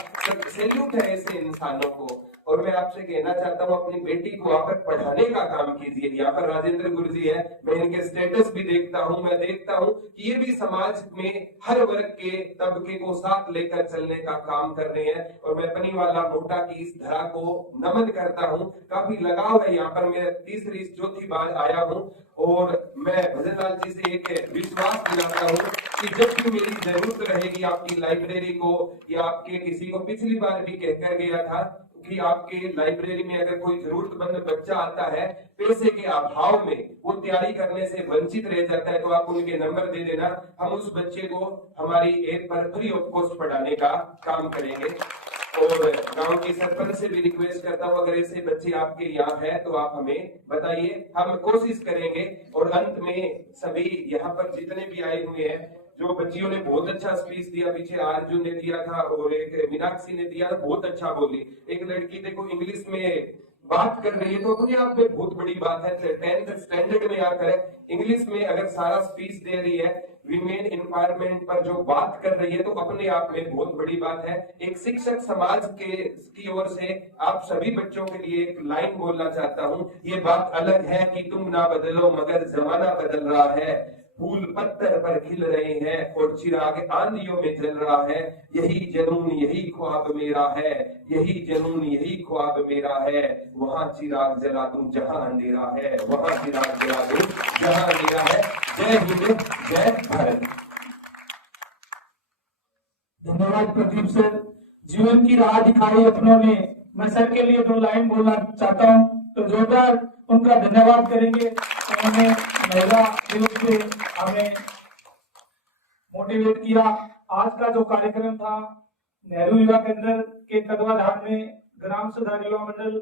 सैल्यूट है ऐसे इंसानों को। और मैं आपसे कहना चाहता हूँ अपनी बेटी को आप पढ़ाने का काम कीजिए। यहाँ पर राजेंद्र गुरु जी है, मैं इनके स्टेटस भी देखता हूँ, मैं देखता हूँ कि ये भी समाज में हर वर्ग के तबके को साथ लेकर चलने का काम कर रहे हैं। और मैं पनीवाला मोटा की इस धरा को नमन करता हूँ, काफी लगाव है। यहाँ पर मैं तीसरी चौथी बार आया हूँ और मैं भजनलाल जी से एक विश्वास दिलाता हूँ कि जब भी मेरी जरूरत रहेगी आपकी लाइब्रेरी को या आपके किसी को, पिछली बार भी कहकर गया था कि आपके लाइब्रेरी में अगर कोई जरूरतमंद बच्चा आता है पैसे के अभाव में, वो तैयारी करने से वंचित रह जाता है, तो आप उनके नंबर दे देना, हम उस बच्चे को हमारी ऐप पर फ्री ऑफ कॉस्ट पढ़ाने का काम करेंगे। और गांव की सरपंच से भी रिक्वेस्ट करता हूँ अगर ऐसे बच्चे आपके यहाँ है तो आप हमें बताइए, हम कोशिश करेंगे। और अंत में सभी यहाँ पर जितने भी आए हुए हैं, जो बच्चियों ने बहुत अच्छा स्पीच दिया, पीछे अर्जुन ने दिया था और एक मीनाक्षी ने दिया, बहुत अच्छा बोली। एक लड़की देखो इंग्लिश में बात कर रही है तो अपने आप में बहुत बड़ी बात है। 10th स्टैंडर्ड में आकर इंग्लिश में अगर सारा स्पीच दे रही है, विमेन एम्पावरमेंट पर जो बात कर रही है, तो अपने आप में बहुत बड़ी बात है। एक शिक्षक समाज की ओर से आप सभी बच्चों के लिए एक लाइन बोलना चाहता हूँ। ये बात अलग है कि तुम ना बदलो मगर जमाना बदल रहा है, फूल पत्थर पर खिल रहे हैं और चिराग आंधियों में जल रहा है। यही जुनून यही ख्वाब मेरा है, यही जुनून यही ख्वाब मेरा है। वहाँ चिराग जला दूं जहां अंधेरा है, वहाँ चिराग जला दूं जहां अंधेरा है। जय हिंद, जय भारत। धन्यवाद प्रदीप सर, जीवन की राह दिखाई अपनों ने। मैं सर के लिए 2 लाइन बोलना चाहता हूँ, तो जोरदार उनका धन्यवाद करेंगे। उन्होंने महिला दिवस पे हमें मोटिवेट किया। आज का जो कार्यक्रम था नेहरू युवा केंद्र के तत्वाधान में ग्राम सुधार युवा मंडल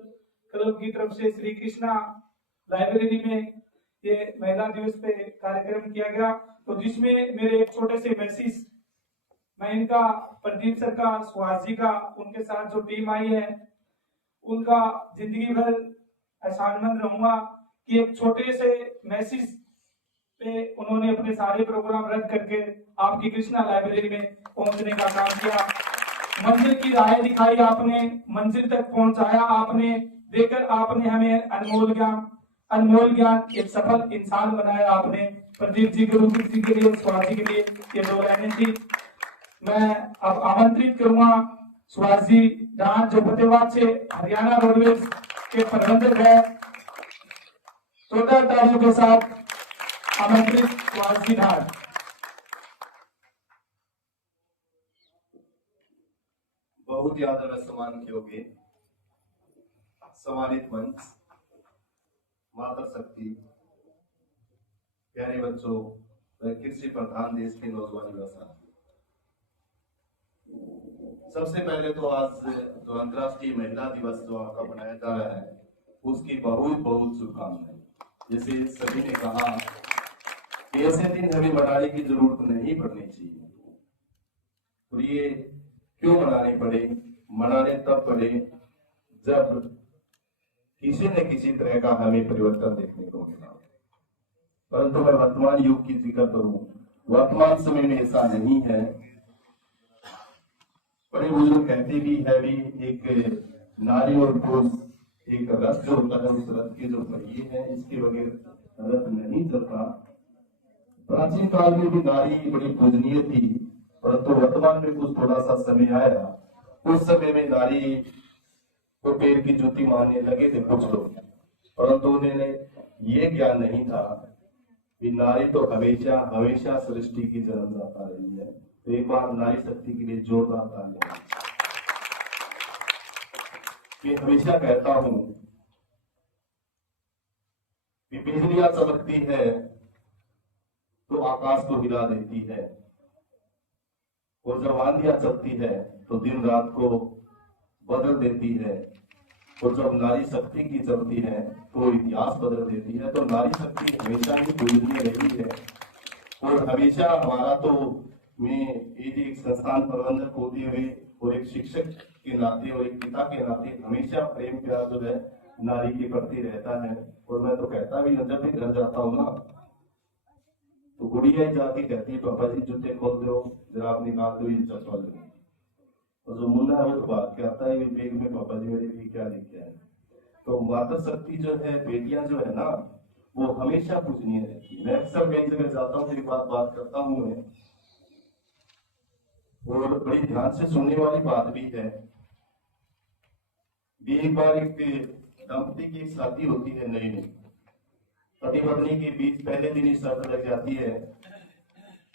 क्लब की तरफ से श्री कृष्णा लाइब्रेरी में ये महिला दिवस पे कार्यक्रम किया गया, तो जिसमें मेरे एक छोटे से मैसेज मैं इनका, प्रदीप सर का, सुहास जी का, उनके साथ जो टीम आई है उनका जिंदगी भर एहसानमंद रहूंगा कि एक छोटे से मैसेज पे उन्होंने अपने सारे प्रोग्राम रद्द करके आपकी कृष्णा लाइब्रेरी में पहुंचने का काम किया। मंजिल की राह दिखाई आपने, मंजिल तक पहुंचाया आपने, देकर आपने हमें अनमोल ज्ञान एक सफल इंसान बनाया आपने। प्रदीप जी, गुरु जी के लिए, सुहास जी के लिए ये 2 लाइनें थी। मैं अब आमंत्रित करूंगा सुहास जी डांस जो फतेहाबाद से हरियाणा रोडवेज के प्रबंधक है, 14 तालियों के साथ आमंत्रित सुहास जी डांस। बहुत याद और सम्मान योग्य सम्मानित मंच, माता शक्ति, प्यारे बच्चों, कृषि प्रधान देश के नौजवान व्यवसाय, सबसे पहले तो आज जो अंतर्राष्ट्रीय महिला दिवस जो आपका मनाया जा रहा है उसकी बहुत बहुत शुभकामनाएं। जैसे सभी ने कहा कि ऐसे दिन हमें मनाने की जरूरत नहीं पड़नी चाहिए, और ये क्यों मनाने पड़े? मनाने तब पड़े जब किसी न किसी तरह का हमें परिवर्तन देखने को मिला। परंतु मैं वर्तमान युग की जिक्र करूं, वर्तमान समय में ऐसा नहीं है। बड़े बुजुर्ग कहते भी है भी एक नारी और पुरुष एक रथ जो होता है, उस रथ के जो पहिए हैं इसके बगैर रथ नहीं चलता। प्राचीन काल में भी नारी बड़ी पूजनीय थी, परंतु वर्तमान में कुछ थोड़ा सा समय आया, उस समय में नारी को पैर की जूती मारने लगे थे कुछ लोग, परंतु उन्हें ये ज्ञान नहीं था कि नारी तो हमेशा हमेशा सृष्टि की जन्मदाता रही है। तो एक बार नारी शक्ति के लिए जोरदार तालियां। मैं हमेशा कहता हूं कि बिजलियां चमकती है तो आकाश को हिला देती है, और जब आंधियां चलती है तो दिन रात को बदल देती है, और जब नारी शक्ति की चलती है तो इतिहास बदल देती है। तो नारी शक्ति हमेशा ही पूजनीय रही है, और हमेशा हमारा तो मैं एक संस्थान प्रबंधक होते हुए और एक शिक्षक के नाते और एक पिता के नाते हमेशा प्रेम प्यार जो है नारी के प्रति रहता है। और मैं तो कहता भी, जब भी घर जाता हूँ ना, तो गुड़िया ही जाके कहती है, पापा जी जूते खोल दो, जरा आप निकाल दो ये चप्पल। और जो मुन्ना है वो तो बात कहता है कि बैग में पापा जी मेरे लिए क्या लेके आए। तो मातृ शक्ति जो है, बेटियां जो है ना, वो हमेशा पूजनीय रहती है। मैं अक्सर कई जगह जाता हूँ, एक बात करता हूँ मैं, और बड़ी ध्यान से सुनने वाली बात भी है। एक बार एक दंपति की शादी होती है नई नई, पति पत्नी के बीच पहले दिन ही शर्त लग जाती है,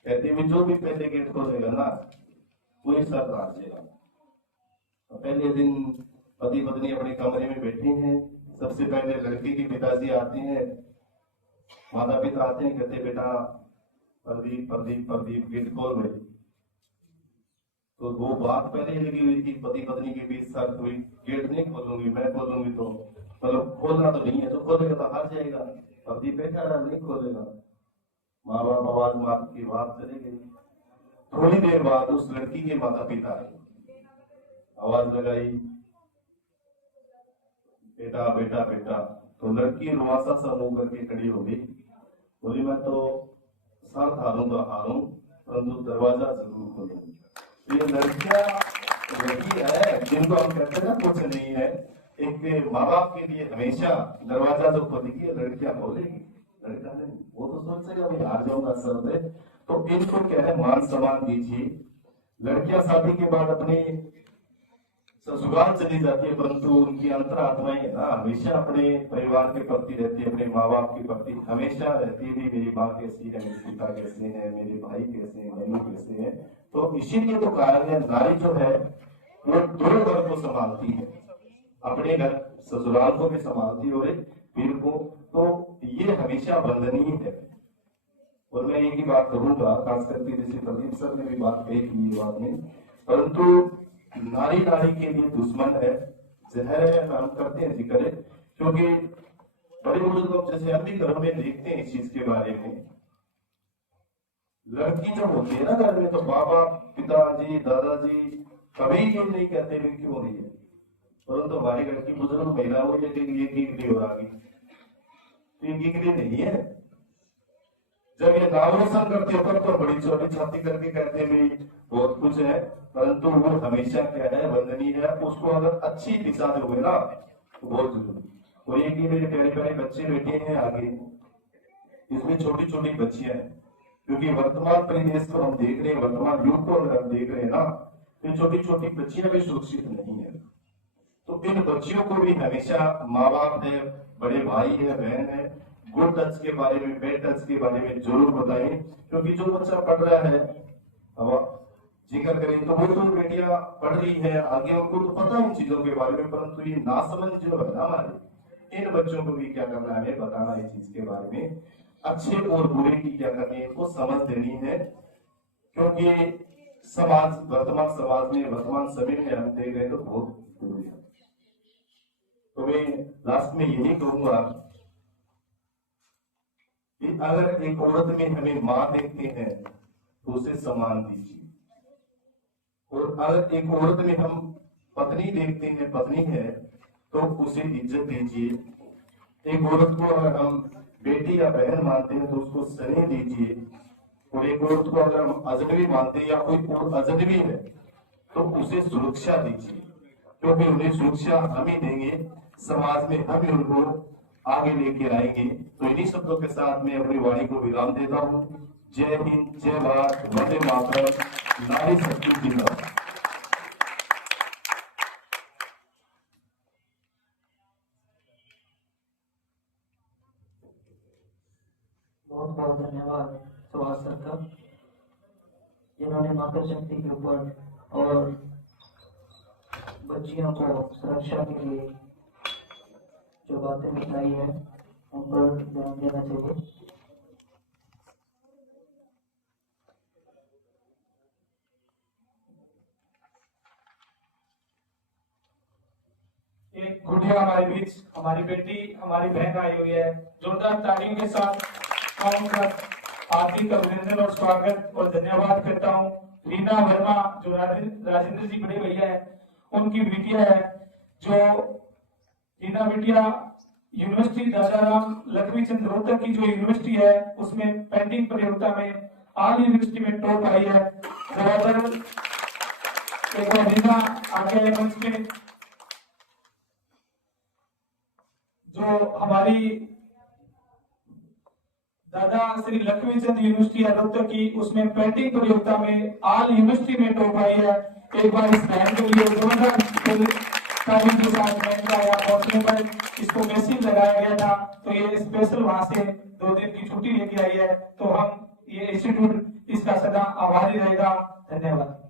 कहते हुए जो भी पहले गेट खोलेगा ना वही शर्त हारेगा। पहले दिन पति पत्नी अपने कमरे में बैठी हैं, सबसे पहले लड़के के पिताजी आते हैं, माता पिता आते हैं, कहते बेटा प्रदीप प्रदीप प्रदीप गेट खोल भाई। तो वो बात पहले ही लगी हुई थी, पति पत्नी के बीच शर्त हुई, गेट नहीं खोलूंगी, मैं खोलूंगी तो मतलब खोलना तो नहीं है, जो खोलेगा तो हार जाएगा। प्रदीप बैठा रहा, नहीं खोलेगा, माँ बाप आवाज मार की बात चली गई। थोड़ी देर बाद उस लड़की के माता पिता आवाज लगाई, बेटा बेटा बेटा। तो लड़की रुआसा सा मुंह करके खड़ी हो गई, बोली मैं तो शर्त हारूंगा हारूं, परंतु दरवाजा जरूर खोलूंगी। ये लड़कियां लड़की है जिनको हम कहते हैं ना कुछ नहीं है, एक माँ बाप के लिए हमेशा दरवाजा जो खोलेगी लड़कियां खोलेगी, लड़का नहीं। वो तो सोचेगा मैं हार जाऊंगा शर्त है। तो इनको क्या है, मान सम्मान दीजिए। लड़कियां शादी के बाद अपने ससुराल चली जाती है, परंतु उनकी अंतरात्माएं ना हमेशा अपने परिवार के प्रति रहती है, अपने माँ बाप के प्रति हमेशा रहती है। मेरी माँ कैसी है, मेरे पिता कैसे हैं, मेरे भाई कैसे हैं, बहनों कैसे हैं। तो इसीलिए तो कारण है, नारी जो है वो दो घर को संभालती है, अपने घर ससुराल को भी संभालती है और एक पीर को। तो ये हमेशा वंदनीय है। और मैं एक ही बात करूंगा, खास करके जैसे प्रदीप सर ने भी बात कही थी ये बात में, परंतु नारी नारी के लिए दुश्मन है, जहर है, हम करते हैं जिक्र, क्योंकि बड़े बुजुर्ग लोग जैसे हम भी घरों में देखते हैं इस चीज के बारे में। लड़की जब होती है ना घर में, तो बाबा पिताजी दादाजी कभी ये नहीं कहते भी क्यों हो रही है, परंतु हमारी घर की बुजुर्ग महिला हो ये गिगड़ी हो रही, तो ये गिगड़ी नहीं है। जब ये नाम रोशन करते हो तो बड़ी छोटी छाती करके कहते भी बहुत कुछ है, परंतु वो हमेशा क्या है, वंदनीय है। उसको अगर अच्छी दिशा दोगे ना तो बहुत जरूरी। और ये कि मेरे प्यारे प्यारे बच्चे बैठे हैं आगे, इसमें छोटी छोटी बच्चियां हैं, क्योंकि वर्तमान परिवेश को हम देख रहे हैं, वर्तमान युग को अगर हम देख रहे हैं ना, तो छोटी छोटी बच्चियां भी सुरक्षित नहीं है। तो इन बच्चियों को भी हमेशा माँ बाप है, बड़े भाई है, बहन है, गुड टच के बारे में, बैड टच के बारे में जरूर बताएं। क्योंकि जो बच्चा पढ़ रहा है, अब जिक्र करें तो वो तो बेटियां पढ़ रही है आगे, उनको तो पता है इन चीजों के बारे में, परंतु ये नासमझ जो है ना हमारे, इन बच्चों को भी क्या करना है, बताना इस चीज के बारे में, अच्छे और बुरे की क्या करनी है, इनको समझ देनी है। क्योंकि समाज, वर्तमान समाज में, वर्तमान समय में हम देख रहे हैं तो बहुत जरूरी है। तो मैं लास्ट में यही कहूंगा कि अगर एक औरत में हमें मां देखते हैं तो उसे सम्मान दीजिए, और अगर एक औरत में हम पत्नी देखते हैं, पत्नी है, तो उसे इज्जत दीजिए। एक औरत को अगर हम बेटी या बहन मानते हैं तो उसको स्नेह दीजिए, और एक औरत को अगर हम अजनबी मानते हैं या कोई और अजनबी है तो उसे सुरक्षा दीजिए, क्योंकि उन्हें सुरक्षा हम ही देंगे, समाज में हम ही उनको आगे लेके आएंगे। तो इन्हीं शब्दों के साथ मैं अपनी वाणी को विराम देता हूँ। जय हिंद, जय भारत, वंदे मातरम, नारी शक्ति जिंदाबाद। बहुत बहुत धन्यवाद सुभाष सर का, जिन्होंने मातृ शक्ति के ऊपर और बच्चियों को सुरक्षा के लिए जो बातें बताई है उन पर ध्यान देना चाहिए। एक गुड़िया हमारे बीच, हमारी बेटी, हमारी बहन आई हुई है। जोरदार तालियों के साथ मैं उनका हार्दिक अभिनंदन और स्वागत और धन्यवाद करता हूँ। रीना वर्मा जो राजेंद्र जी बड़े भैया है, उनकी बिटिया है। जो रीना बिटिया यूनिवर्सिटी राजाराम लक्ष्मी चंद्र रोहतक की जो यूनिवर्सिटी है, उसमें पेंटिंग प्रतियोगिता में ऑल यूनिवर्सिटी में टॉप आई है। एक बार रीना आगे आए मंच पे। जो हमारी दादा श्री लक्ष्मी चंद यूनिवर्सिटी है रोहतक की, उसमें पेंटिंग प्रतियोगिता में ऑल यूनिवर्सिटी में टॉप आई है। एक बार इस बहन के लिए जोरदार तालियों के साथ महंगा या पहुंचने पर इसको मैसेज लगाया गया था, तो ये स्पेशल वहां से 2 दिन की छुट्टी लेके आई है। तो हम ये इंस्टीट्यूट इसका सदा आभारी रहेगा। धन्यवाद।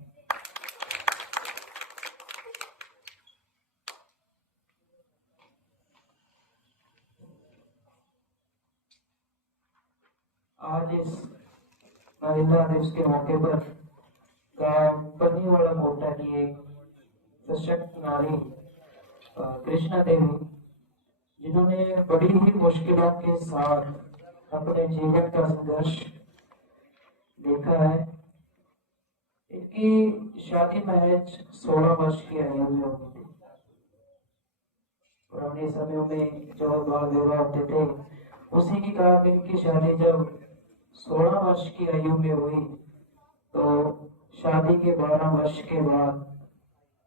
आज इस महिला दिवस के मौके पर गांव बनी वाला मोटा की एक सशक्त नारी कृष्णा देवी, जिन्होंने बड़ी ही मुश्किलों के साथ अपने जीवन का संघर्ष देखा है। इनकी शादी महज 16 वर्ष की आयु में हुई थी। पुराने समयों में जो बाल विवाह होते थे, उसी की कहा कि इनकी शादी जब 16 वर्ष की आयु में हुई, तो शादी के 12 वर्ष के बाद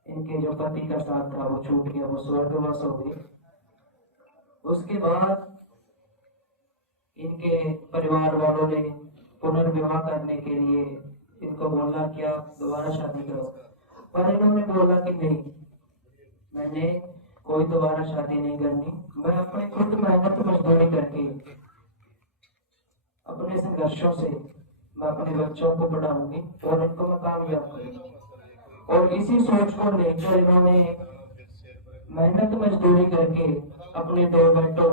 इनके जो पति का साथ था वो छूट गया, वो स्वर्गवास हो गई। उसके बाद इनके परिवार वालों ने पुनर्विवाह करने के लिए इनको बोला कि आप दोबारा शादी करो, पर इन्होंने बोला कि नहीं, मैंने कोई दोबारा शादी नहीं करनी। मैं अपने खुद मेहनत मजदूरी करके अपने संघर्षों से मैं अपने बच्चों को पढ़ाऊंगी और इनको मैं कामयाब करूंगी। और इसी सोच को लेकर इन्होंने मेहनत मजदूरी करके अपने 2 बेटों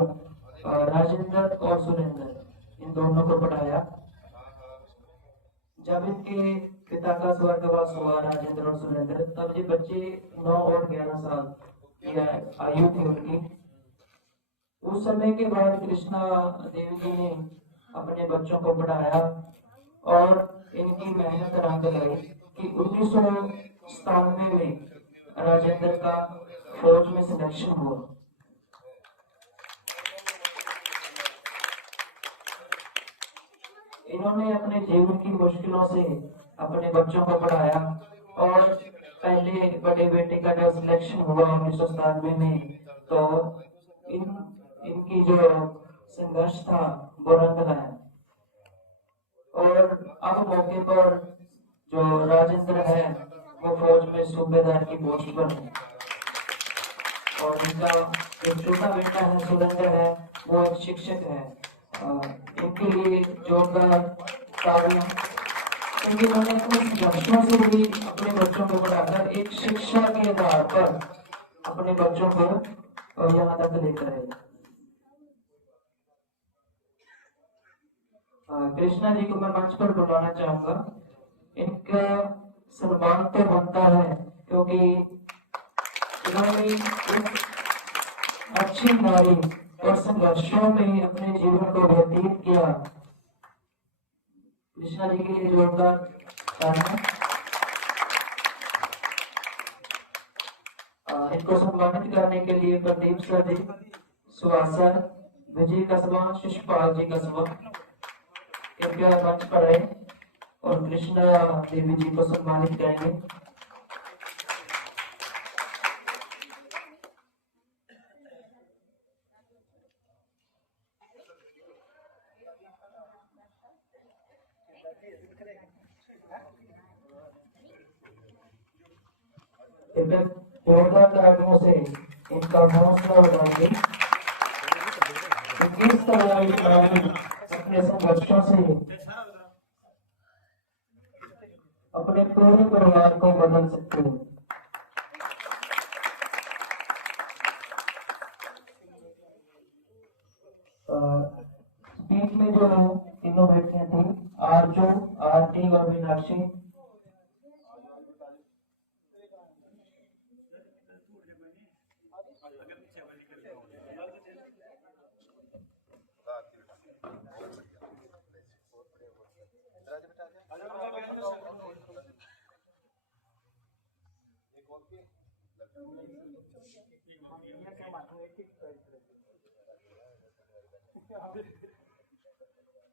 राजेंद्र और सुरेंद्र, इन दोनों को पढ़ाया। जब इनके पिता का स्वर्गवास हुआ, राजेंद्र और सुरेंद्र, तब ये बच्चे 9 और 11 साल की आयु थी उनकी। उस समय के बाद कृष्णा देवी जी ने अपने बच्चों को पढ़ाया और इनकी मेहनत रंग लाई कि 1997 में राजेंद्र का फौज में सिलेक्शन हुआ। इन्होंने अपने जीवन की मुश्किलों से अपने बच्चों को पढ़ाया और पहले बड़े बेटे का जब सिलेक्शन हुआ 1997 में, तो इनकी जो संघर्ष था वो रंग लाया। और अब मौके पर जो राजेंद्र है वो फौज में सूबेदार की पोस्ट पर है और इनका एक छोटा बेटा है सुरेंद्र है, वो एक शिक्षक है। इनके लिए जोरदार तालियां, क्योंकि उन्होंने अपने संघर्षों से भी अपने बच्चों को पढ़ाकर एक शिक्षा के आधार पर अपने बच्चों को यहाँ तक लेकर आए। कृष्णा जी को मैं मंच पर बुलाना चाहूंगा। इनका सम्मान तो बनता है क्योंकि इन्होंने एक अच्छी नारी और संघर्षों में अपने जीवन को व्यतीत किया। कृष्णा जी के लिए जोरदार तालियां। इनको सम्मानित करने के लिए प्रदीप सर जी, सुहास सर, विजय कस्बा, शिशुपाल जी कस्बा कृपया मंच पर आए और कृष्णा देवी जी को सम्मानित करेंगे। पौधा काटने से इनका हौसला बढ़ाएंगे। किस तरह ये प्राणी अपने संघर्षों से अपने पूरे परिवार को बदल सकते हैं। स्पीच में जो तीनों बेटियां थी, आरजू, आरती और मीनाक्षी,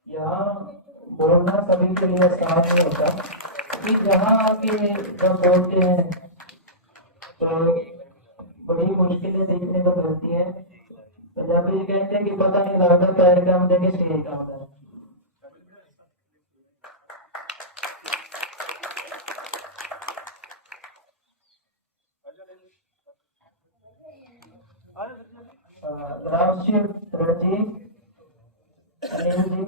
यहाँ बोलना सभी के लिए आसान नहीं होता कि जहाँ आके जब बोलते हैं तो बड़ी मुश्किलें देखने को मिलती हैं। पंजाबी कहते हैं कि पता नहीं लगता पैर काम देंगे स्टेज काम है। रामशिव, रणजीत, अनिल जी,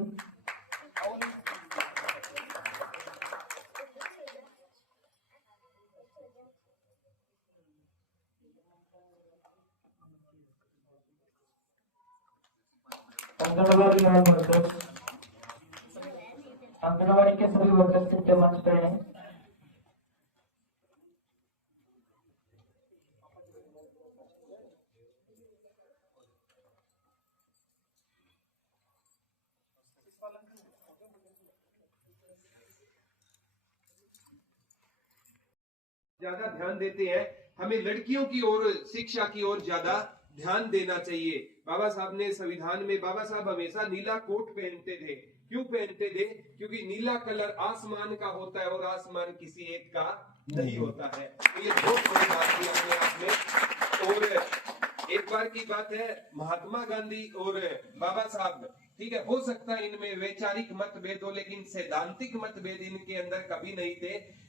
आंगनबाड़ी और वर्कर्स, आंगनबाड़ी के सभी वर्कर्स के मंच पर हैं। ज्यादा ध्यान देते हैं, हमें लड़कियों की ओर, शिक्षा की ओर ज्यादा ध्यान देना चाहिए। बाबा साहब ने संविधान में, बाबा साहब हमेशा नीला कोट पहनते थे। क्यों पहनते थे? क्योंकि नीला कलर आसमान का होता है और आसमान किसी एक का नहीं होता है। तो ये बहुत बड़ी बात थी अपने आप में। और एक बार की बात है, महात्मा गांधी और बाबा साहब, ठीक है, हो सकता है इनमें वैचारिक मतभेद हो, लेकिन सैद्धांतिक मतभेद इनके अंदर कभी नहीं थे।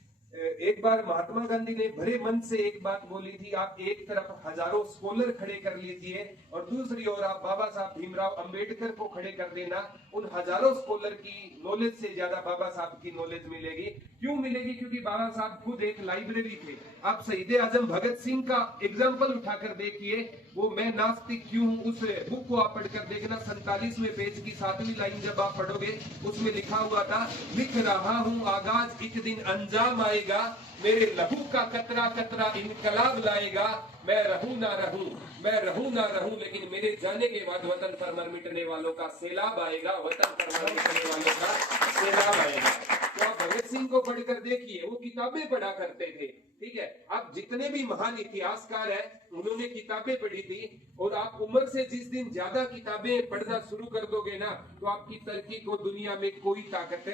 एक बार महात्मा गांधी ने भरे मन से एक बात बोली थी, आप एक तरफ हजारों स्कॉलर खड़े कर लीजिए और दूसरी ओर आप बाबा साहब भीमराव अंबेडकर को खड़े कर देना। उन हजारों स्कॉलर की नॉलेज से ज्यादा बाबा साहब की नॉलेज मिलेगी। क्यों मिलेगी? क्योंकि बाबा साहब खुद एक लाइब्रेरी थे। आप शहीद आजम भगत सिंह का एग्जाम्पल उठाकर देखिए, वो मैं नास्तिक क्यों हूं, उस बुक को आप पढ़कर देखना। 47वें पेज की 7वीं लाइन जब आप पढ़ोगे, उसमें लिखा हुआ था, लिख रहा हूं आगाज एक दिन अंजाम आएगा, मेरे लहू का कतरा कतरा इनकलाब लाएगा। मैं रहूं ना रहूं, मैं रहूं ना रहूं, लेकिन मेरे जाने के बाद वतन पर मर मिटने वालों का सैलाब आएगा, वतन पर मर मिटने वालों का सैलाब आएगा। तो आप भगत सिंह को पढ़कर देखिए, वो किताबें पढ़ा करते थे, ठीक है। आप जितने भी महान इतिहासकार है, उन्होंने किताबें पढ़ी थी। और आप उम्र से जिस दिन ज्यादा किताबें पढ़ना शुरू कर दोगे ना, तो आपकी तरक्की को दुनिया में कोई ताकत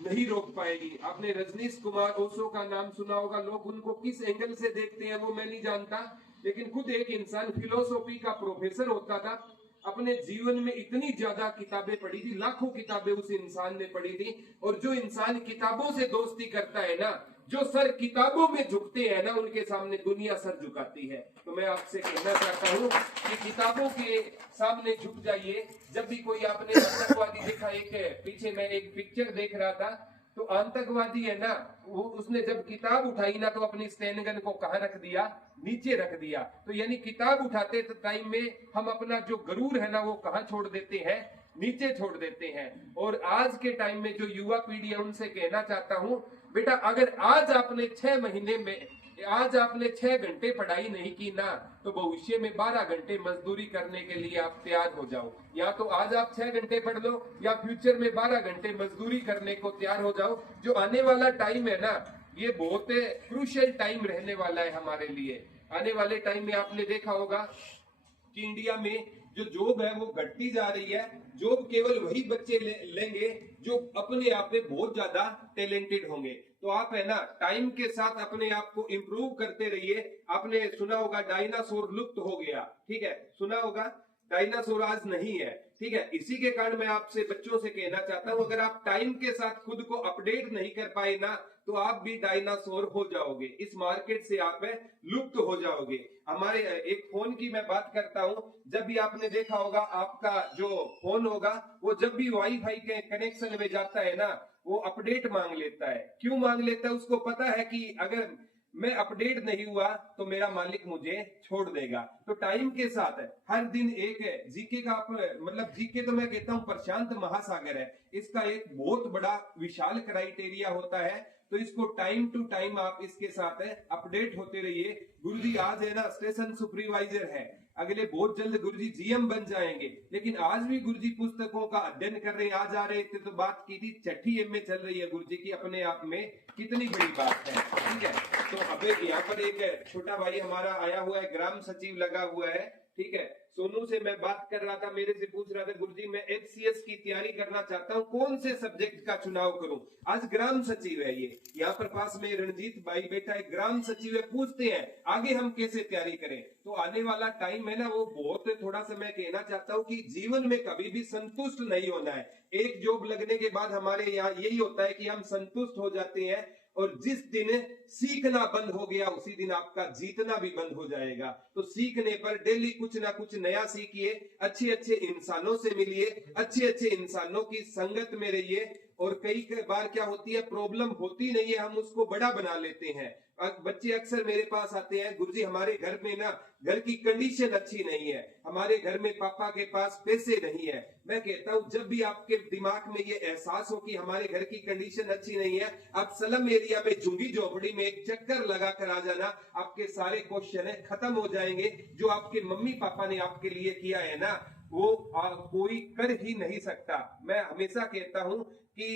नहीं रोक पाएगी। आपने रजनीश कुमार ओशो का नाम सुना होगा। लोग उनको किस एंगल से देखते हैं वो मैं नहीं जानता, लेकिन खुद एक इंसान फिलोसॉफी का प्रोफेसर होता था, अपने जीवन में इतनी ज्यादा किताबें पढ़ी थी, लाखों किताबें उस इंसान ने पढ़ी थी। और जो इंसान किताबों से दोस्ती करता है ना, जो सर किताबों में झुकते हैं ना, उनके सामने दुनिया सर झुकाती है। तो मैं आपसे कहना चाहता हूँ कि किताबों के सामने झुक जाइए। जब भी कोई आपने आतंकवादी देखा, एक पीछे मैं एक पिक्चर देख रहा था, तो आतंकवादी है ना, वो उसने जब किताब उठाई ना, तो अपनी स्टैंड को कहाँ रख दिया? नीचे रख दिया। तो यानी किताब उठाते टाइम में हम अपना जो गरूर है ना, वो कहाँ छोड़ देते हैं? नीचे छोड़ देते हैं। और आज के टाइम में जो युवा पीढ़ी है, उनसे कहना चाहता हूँ, बेटा अगर आज आपने 6 महीने में, आज आपने 6 घंटे पढ़ाई नहीं की ना, तो भविष्य में 12 घंटे मजदूरी करने के लिए आप तैयार हो जाओ। या तो आज आप 6 घंटे पढ़ लो, या फ्यूचर में 12 घंटे मजदूरी करने को तैयार हो जाओ। जो आने वाला टाइम है ना, ये बहुत क्रूशियल टाइम रहने वाला है हमारे लिए। आने वाले टाइम में आपने देखा होगा कि इंडिया में जो जॉब है वो घटती जा रही है। जॉब केवल वही बच्चे लेंगे जो अपने आप में बहुत ज्यादा टैलेंटेड होंगे। तो आप है ना, टाइम के साथ अपने आप को इम्प्रूव करते रहिए। आपने सुना होगा डायनासोर लुप्त हो गया, ठीक है, सुना होगा। डायनासोर आज नहीं है, ठीक है। इसी के कारण मैं आपसे बच्चों से कहना चाहता हूं, अगर आप टाइम के साथ खुद को अपडेट नहीं कर पाए ना, तो आप भी डायनासोर हो जाओगे, इस मार्केट से आप लुप्त हो जाओगे। हमारे एक फोन की मैं बात करता हूं, जब भी आपने देखा होगा आपका जो फोन होगा वो जब भी वाईफाई के कनेक्शन में जाता है ना, वो अपडेट मांग लेता है। क्यों मांग लेता है? उसको पता है कि अगर मैं अपडेट नहीं हुआ तो मेरा मालिक मुझे छोड़ देगा। तो टाइम के साथ हर दिन एक जीके का मतलब जीके तो मैं कहता हूं प्रशांत महासागर है, इसका एक बहुत बड़ा विशाल क्राइटेरिया होता है। तो इसको टाइम टू टाइम आप इसके साथ अपडेट होते रहिए। गुरुजी आज है ना स्टेशन सुपरवाइजर है, अगले बहुत जल्द गुरुजी जीएम बन जाएंगे, लेकिन आज भी गुरुजी पुस्तकों का अध्ययन कर रहे हैं। आज आ रहे थे तो बात की थी, छठी एमए चल रही है गुरुजी की, अपने आप में कितनी बड़ी बात है, ठीक है। तो अब यहाँ पर एक छोटा भाई हमारा आया हुआ है, ग्राम सचिव लगा हुआ है, ठीक है। सोनू से मैं बात कर रहा था, मेरे से पूछ रहा था गुरुजी मैं एचसीएस की तैयारी करना चाहता हूँ, कौन से सब्जेक्ट का चुनाव करूं। आज ग्राम सचिव है ये, यहाँ पर पास में रणजीत भाई बैठा है, ग्राम सचिव है, पूछते हैं आगे हम कैसे तैयारी करें। तो आने वाला टाइम है ना, वो बहुत थोड़ा सा मैं कहना चाहता हूँ कि जीवन में कभी भी संतुष्ट नहीं होना है। एक जॉब लगने के बाद हमारे यहाँ यही होता है कि हम संतुष्ट हो जाते हैं, और जिस दिन सीखना बंद हो गया उसी दिन आपका जीतना भी बंद हो जाएगा। तो सीखने पर डेली कुछ ना कुछ नया सीखिए, अच्छे अच्छे इंसानों से मिलिए, अच्छे अच्छे इंसानों की संगत में रहिए। और कई बार क्या होती है, प्रॉब्लम होती नहीं है, हम उसको बड़ा बना लेते हैं। बच्चे अक्सर मेरे पास आते हैं, गुरुजी हमारे घर में ना घर की कंडीशन अच्छी नहीं है, हमारे घर में पापा के पास पैसे नहीं है। मैं कहता हूं जब भी आपके दिमाग में ये एहसास हो कि हमारे घर की कंडीशन अच्छी नहीं है, आप स्लम एरिया में झुग्गी झोपड़ी में एक चक्कर लगा कर आ जाना, आपके सारे क्वेश्चन खत्म हो जाएंगे। जो आपके मम्मी पापा ने आपके लिए किया है ना, वो कोई कर ही नहीं सकता। मैं हमेशा कहता हूं कि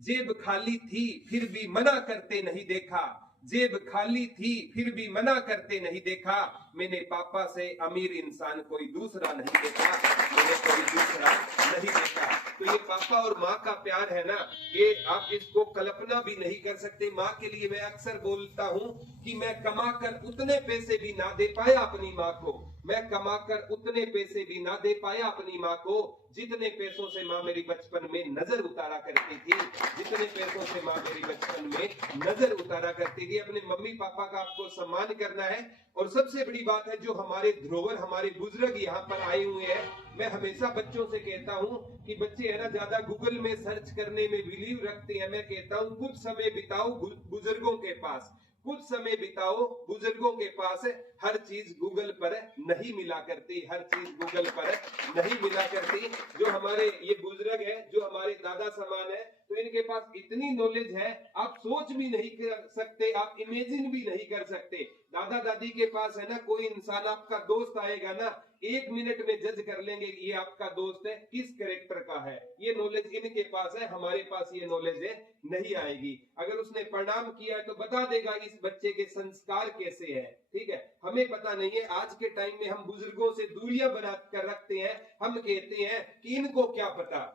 जेब खाली थी फिर भी मना करते नहीं देखा, जेब खाली थी फिर भी मना करते नहीं देखा, मैंने पापा से अमीर इंसान कोई दूसरा नहीं देखा, मैंने कोई दूसरा नहीं देखा। तो ये पापा और माँ का प्यार है ना, ये आप इसको कल्पना भी नहीं कर सकते। माँ के लिए मैं अक्सर बोलता हूँ कि मैं कमाकर उतने पैसे भी ना दे पाया अपनी माँ को, मैं कमाकर उतने पैसे भी ना दे पाया अपनी माँ को जितने पैसों से माँ मेरी बचपन में नजर उतारा करती थी, जितने पैसों से माँ मेरी बचपन में नजर उतारा करती थी। अपने मम्मी पापा का आपको सम्मान करना है। और सबसे बड़ी बात है, जो हमारे धरोहर हमारे बुजुर्ग यहाँ पर आए हुए हैं, मैं हमेशा बच्चों से कहता हूँ कि बच्चे है ना ज्यादा गूगल में सर्च करने में बिलीव रखते हैं। मैं कहता हूँ कुछ समय बिताओ बुजुर्गों के पास, कुछ समय बिताओ बुजुर्गों के पास। हर चीज गूगल पर नहीं मिला करती, हर चीज गूगल पर नहीं मिला करती। जो हमारे ये बुजुर्ग है, जो हमारे दादा समान है, तो इनके पास इतनी नॉलेज है आप सोच भी नहीं कर सकते, आप इमेजिन भी नहीं कर सकते। दादा दादी के पास है ना, कोई इंसान आपका दोस्त आएगा ना, 1 मिनट में जज कर लेंगे ये आपका दोस्त है किस कैरेक्टर का है। ये नॉलेज इनके पास है, हमारे पास ये नॉलेज है नहीं आएगी। अगर उसने प्रणाम किया है तो बता देगा इस बच्चे के संस्कार कैसे है, ठीक है। हमें पता नहीं है, आज के टाइम में हम बुजुर्गों से दूरियां बना कर रखते हैं। हम कहते हैं कि इनको क्या पता,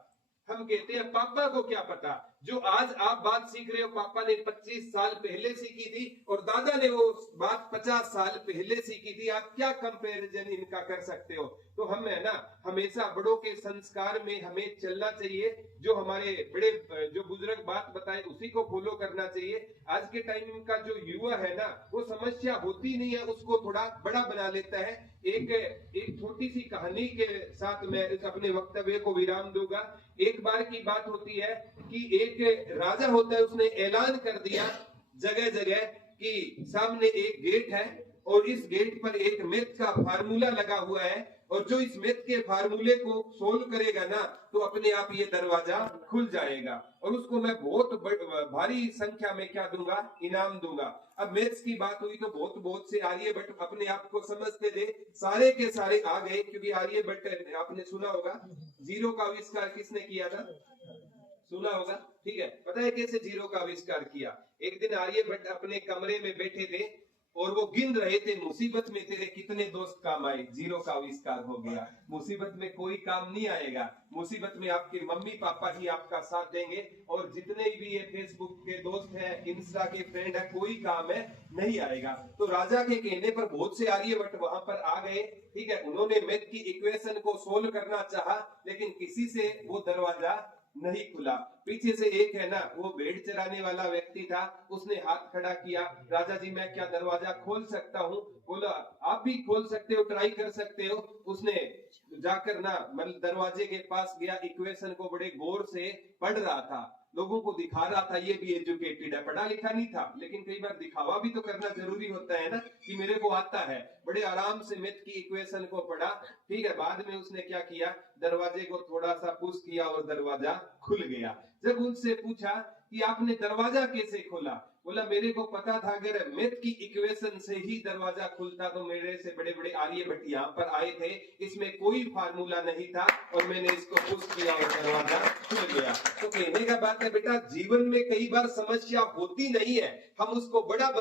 हम कहते हैं पापा को क्या पता। जो आज आप बात सीख रहे हो पापा ने 25 साल पहले सीखी थी और दादा ने वो बात 50 साल पहले सीखी थी। आप क्या कंपैरिजन इनका कर सकते हो। तो हम है ना हमेशा बड़ों के संस्कार में हमें चलना चाहिए। जो हमारे बड़े जो बुजुर्ग बात बताए उसी को फॉलो करना चाहिए। आज के टाइम का जो युवा है ना, वो समस्या होती नहीं है, उसको थोड़ा बड़ा बना लेता है। एक छोटी सी कहानी के साथ मैं अपने वक्तव्य को विराम दूंगा। एक बार की बात होती है कि एक राजा होता है, उसने ऐलान कर दिया जगह जगह कि सामने एक गेट है और इस गेट पर एक मैथ का फार्मूला लगा हुआ है, और जो इस मैथ के फार्मूले को सोल्व करेगा ना, तो अपने आप ये दरवाजा खुल जाएगा और उसको मैं बहुत भारी संख्या में क्या दूंगा, इनाम दूंगा। अब मैथ्स की बात हुई तो बहुत से आर्यभट्ट अपने आप को समझते थे, सारे के सारे आ गए, क्योंकि आर्यभट्ट आपने सुना होगा जीरो का आविष्कार किसने किया था, सुना होगा, ठीक है। पता है कैसे जीरो का आविष्कार किया? एक दिन आर्यभट्ट अपने कमरे में बैठे थे और वो गिन रहे थे मुसीबत में तेरे कितने दोस्त काम आए, 0 का आविष्कार हो गया। मुसीबत में कोई काम नहीं आएगा, मुसीबत में आपके मम्मी पापा ही आपका साथ देंगे, और जितने भी ये फेसबुक के दोस्त हैं, इंस्टा के फ्रेंड है, कोई काम है नहीं आएगा। तो राजा के कहने पर बहुत से आर्यभट्ट वहां पर आ गए, ठीक है। उन्होंने मैथ की इक्वेशन को सोल्व करना चाहा, लेकिन किसी से वो दरवाजा नहीं खुला। पीछे से एक है ना, वो भेड़ चराने वाला व्यक्ति था, उसने हाथ खड़ा किया, राजा जी मैं क्या दरवाजा खोल सकता हूँ? बोला आप भी खोल सकते हो, ट्राई कर सकते हो। उसने जाकर ना मतलब दरवाजे के पास गया, इक्वेशन को बड़े गौर से पढ़ रहा था, लोगों को दिखा रहा था ये भी एजुकेटेड है, पढ़ा लिखा नहीं था, लेकिन कई बार दिखावा भी तो करना जरूरी होता है ना, कि मेरे को आता है। बड़े आराम से मैथ की इक्वेशन को पढ़ा, ठीक है। बाद में उसने क्या किया, दरवाजे को थोड़ा सा पुश किया और दरवाजा खुल गया। जब उनसे पूछा कि आपने दरवाजा कैसे खोला, बोला मेरे को पता था अगर मैथ की इक्वेशन से ही दरवाजा खुलता तो मेरे से बड़े बड़े आर्यभट्ट यहाँ पर आए थे, इसमें कोई फार्मूला नहीं था और मैंने इसको पुश किया और दरवाजा खुल गया। तो कहने का बात है बेटा, जीवन में कई बार समस्या होती नहीं है, हम उसको बड़ा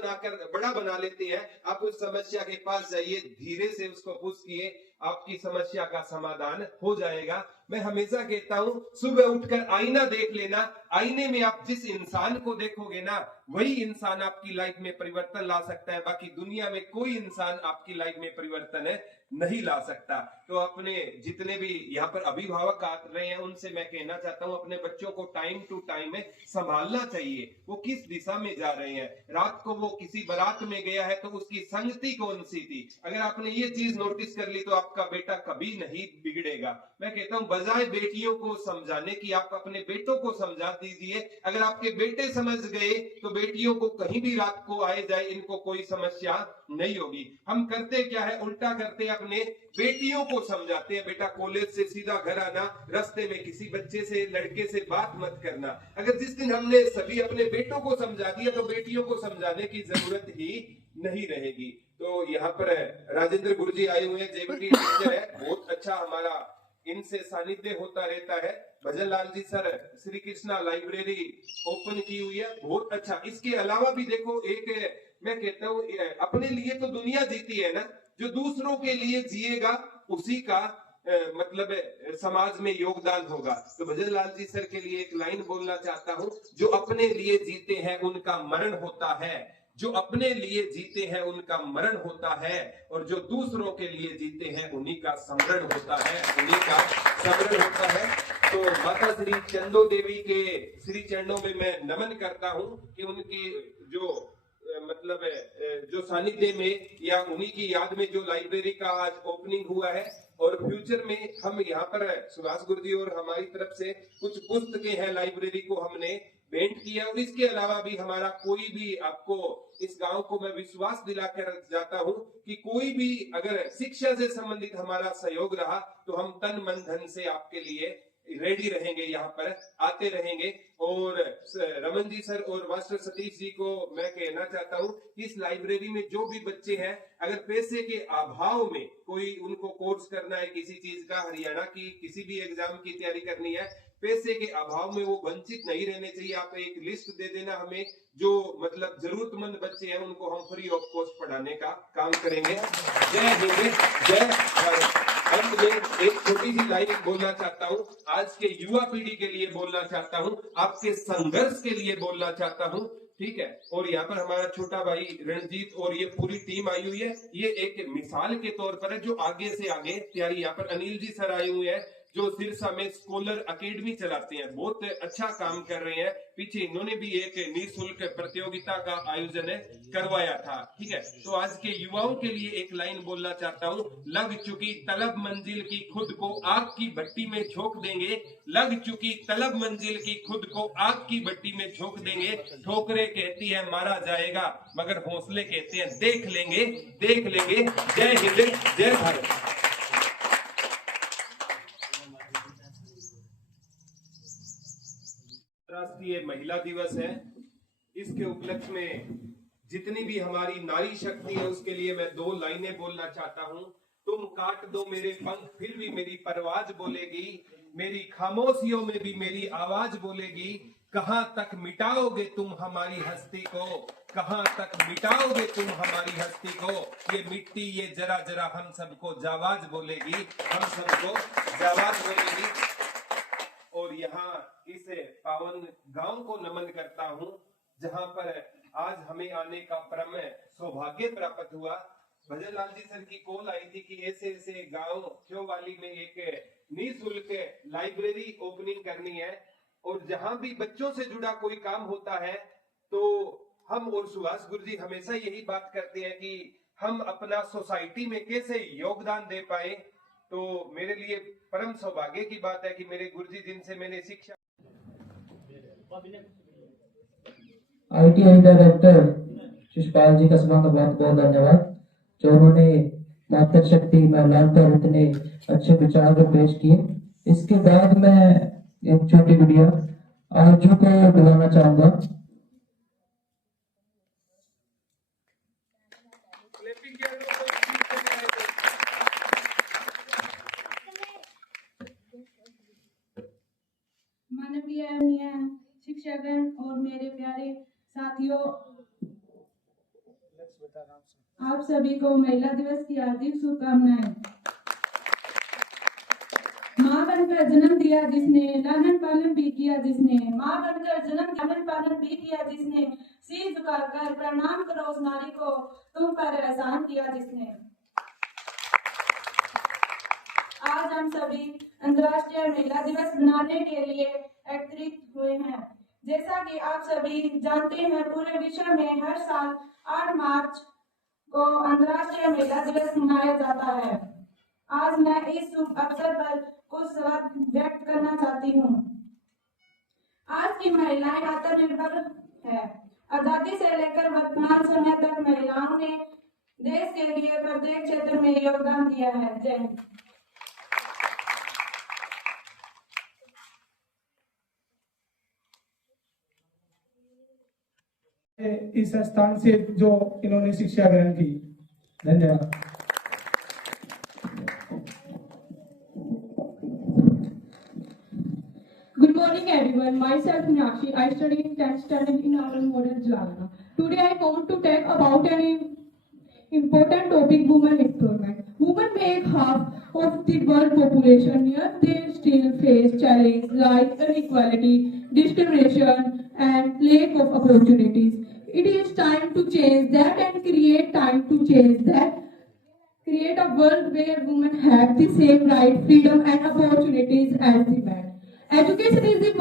बना लेते हैं। आप उस समस्या के पास जाइए, धीरे से उसको पुश किए, आपकी समस्या का समाधान हो जाएगा। मैं हमेशा कहता हूँ सुबह उठकर आईना देख लेना, आईने में आप जिस इंसान को देखोगे ना, वही इंसान आपकी लाइफ में परिवर्तन ला सकता है। बाकी दुनिया में कोई इंसान आपकी लाइफ में परिवर्तन नहीं ला सकता। तो अपने जितने भी यहाँ पर अभिभावक आ रहे हैं, उनसे मैं कहना चाहता हूँ अपने बच्चों को टाइम टू टाइम में संभालना चाहिए, वो किस दिशा में जा रहे हैं। रात को वो किसी बारात में गया है तो उसकी संगति कौन सी थी, अगर आपने ये चीज नोटिस कर ली तो आपका बेटा कभी नहीं बिगड़ेगा। मैं कहता हूँ बजाय बेटियों को समझाने की, आप अपने बेटों को समझा दीजिए। अगर आपके बेटे समझ गए तो बेटियों को कहीं भी रात को आए जाए इनको कोई समस्या नहीं होगी। हम करते क्या है, उल्टा करते हैं, अपने बेटियों को समझाते हैं बेटा कॉलेज से सीधा घर आना, रास्ते में किसी बच्चे से लड़के से बात मत करना। अगर जिस दिन हमने सभी अपने बेटों को समझा दिया तो बेटियों को समझाने की जरूरत ही नहीं रहेगी। तो यहाँ पर राजेंद्र गुरुजी आए हुए हैं, जेबीटी टीचर है, बहुत अच्छा हमारा इनसे सानिध्य होता रहता है। Bhajan Lal ji sir Shri Krishna library open की हुई है, बहुत अच्छा। इसके अलावा भी देखो, एक मैं कहता हूँ अपने लिए तो दुनिया जीती है ना, जो दूसरों के लिए जिएगा उसी का मतलब समाज में योगदान होगा। तो भजन लाल जी सर के लिए एक लाइन बोलना चाहता हूँ, जो अपने लिए जीते हैं उनका मरण होता है, जो अपने लिए जीते हैं उनका मरण होता है, और जो दूसरों के लिए जीते हैं उन्हीं का समरण होता है, उन्हीं का समरण होता है। तो माता श्री चंदो देवी के श्री चरणों में मैं नमन करता हूँ कि उनकी जो मतलब जो सानिध्य में या उन्हीं की याद में जो लाइब्रेरी का आज ओपनिंग हुआ है, और फ्यूचर में हम यहाँ पर सुभाष गुरुजी और हमारी तरफ से कुछ पुस्तकें हैं लाइब्रेरी को हमने भेंट किया। और इसके अलावा भी हमारा कोई भी, आपको इस गांव को मैं विश्वास दिलाकर जाता हूं कि कोई भी अगर शिक्षा से संबंधित हमारा सहयोग रहा तो हम तन मन धन से आपके लिए रेडी रहेंगे, यहाँ पर आते रहेंगे। और रमन जी सर और मास्टर सतीश जी को मैं कहना चाहता हूँ कि इस लाइब्रेरी में जो भी बच्चे हैं, अगर पैसे के अभाव में कोई उनको कोर्स करना है किसी चीज का, हरियाणा की किसी भी एग्जाम की तैयारी करनी है, पैसे के अभाव में वो वंचित नहीं रहने चाहिए। आप एक लिस्ट दे देना हमें, जो मतलब जरूरतमंद बच्चे हैं उनको हम फ्री ऑफ कॉस्ट पढ़ाने का काम करेंगे। जय हिंद, जय भारत। अंत में एक छोटी सी लाइन बोलना चाहता हूँ, आज के युवा पीढ़ी के लिए बोलना चाहता हूँ, आपके संघर्ष के लिए बोलना चाहता हूँ, ठीक है। और यहाँ पर हमारा छोटा भाई रणजीत और ये पूरी टीम आई हुई है, ये एक मिसाल के तौर पर है जो आगे से आगे तैयारी। यहाँ पर अनिल जी सर आए हुए हैं जो सिरसा में स्कॉलर अकेडमी चलाते हैं, बहुत अच्छा काम कर रहे हैं। पीछे इन्होंने भी एक निःशुल्क प्रतियोगिता का आयोजन करवाया था, ठीक है। तो आज के युवाओं के लिए एक लाइन बोलना चाहता हूँ, लग चुकी तलब मंजिल की खुद को आग की भट्टी में झोंक देंगे, लग चुकी तलब मंजिल की खुद को आग की भट्टी में झोंक देंगे। ठोकरे कहती है मारा जाएगा, मगर हौसले कहते हैं देख लेंगे, देख लेंगे। जय हिंद, जय भारत। राष्ट्रीय महिला दिवस है, इसके उपलक्ष्य में जितनी भी हमारी नारी शक्ति है उसके लिए मैं 2 लाइनें बोलना चाहता हूँ। तुम काट दो मेरे पंख फिर भी मेरी परवाज बोलेगी, मेरी खामोशियों में भी मेरी आवाज बोलेगी, कहां तक मिटाओगे तुम हमारी हस्ती को, कहां तक मिटाओगे तुम हमारी हस्ती को। ये मिट्टी ये जरा जरा हम सबको जावाज बोलेगी, हम सबको जावाज बोलेगी। और यहाँ इस पावन गांव को नमन करता हूं जहां पर आज हमें आने का परम सौभाग्य प्राप्त हुआ। भजन लाल जी सर की कॉल आई थी कि ऐसे ऐसे गांव क्योवाली में एक निःशुल्क लाइब्रेरी ओपनिंग करनी है, और जहां भी बच्चों से जुड़ा कोई काम होता है तो हम और सुहास गुरु जी हमेशा यही बात करते हैं कि हम अपना सोसाइटी में कैसे योगदान दे पाए। तो मेरे लिए परम सौभाग्य की बात है कि मेरे गुरु जी जिनसे मैंने शिक्षा। ITI डायरेक्टर शिषपाल जी कसबा का बहुत बहुत धन्यवाद, जो उन्होंने मातृशक्ति महिलाओं पर इतने अच्छे विचार को पेश किए। इसके बाद मैं एक छोटी वीडियो आरजू को बुलाना चाहूंगा। मानवीय शिक्षागण और मेरे प्यारे साथियों, आप सभी को महिला दिवस की हार्दिक शुभकामनाएं। माँ बनकर जन्म दिया जिसने, लालन पालन भी किया जिसने, माँ बनकर जन्म लालन पालन भी किया जिसने, शीश झुकाकर प्रणाम करो उस नारी को, तुम पर एहसान किया जिसने। आज हम सभी अंतर्राष्ट्रीय महिला दिवस मनाने के लिए एकत्रित हुए हैं। जैसा कि आप सभी जानते हैं, पूरे विश्व में हर साल 8 मार्च को अंतर्राष्ट्रीय महिला दिवस मनाया जाता है। आज मैं इस शुभ अवसर पर कुछ शब्द व्यक्त करना चाहती हूँ। आज की महिलाएं आत्मनिर्भर है। आजादी से लेकर वर्तमान समय तक महिलाओं ने देश के लिए प्रत्येक क्षेत्र में योगदान दिया है। जय हिंद। इस स्थान से जो इन्होंने शिक्षा ग्रहण की। धन्यवाद। Good morning everyone, myself Meenakshi. I study in 10th standard in our model Jalana. Today I want to talk about an important topic, women employment. Women make half of the world population, yet they still face challenges like inequality, discrimination and lack of opportunities. It is time to change that and create a world where women have the same right, freedom and opportunities as the men. Education is the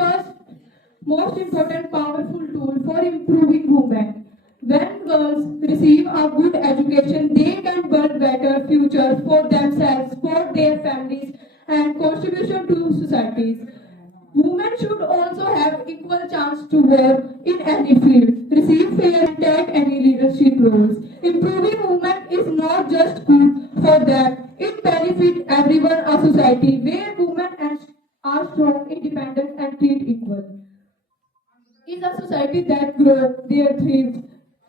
most important powerful tool for improving women. When girls receive a good education, they can build better futures for themselves, for their families, and contribution to societies. Women should also have equal chance to work in any field, receive fair and take any leadership roles. Improving women is not just good for them, it benefits everyone. A society where women are strong, independent and treated equal is a society that grows, there thrives.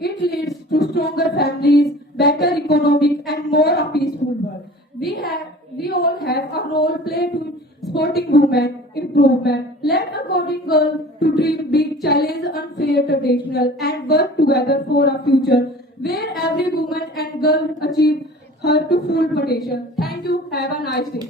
It leads to stronger families, better economic and more a peaceful world. We all have a role play to supporting women improvement. Let according girls to dream big, challenge unfair traditional and work together for a future where every woman and girl achieve her to full potential. Thank you. Have a nice day.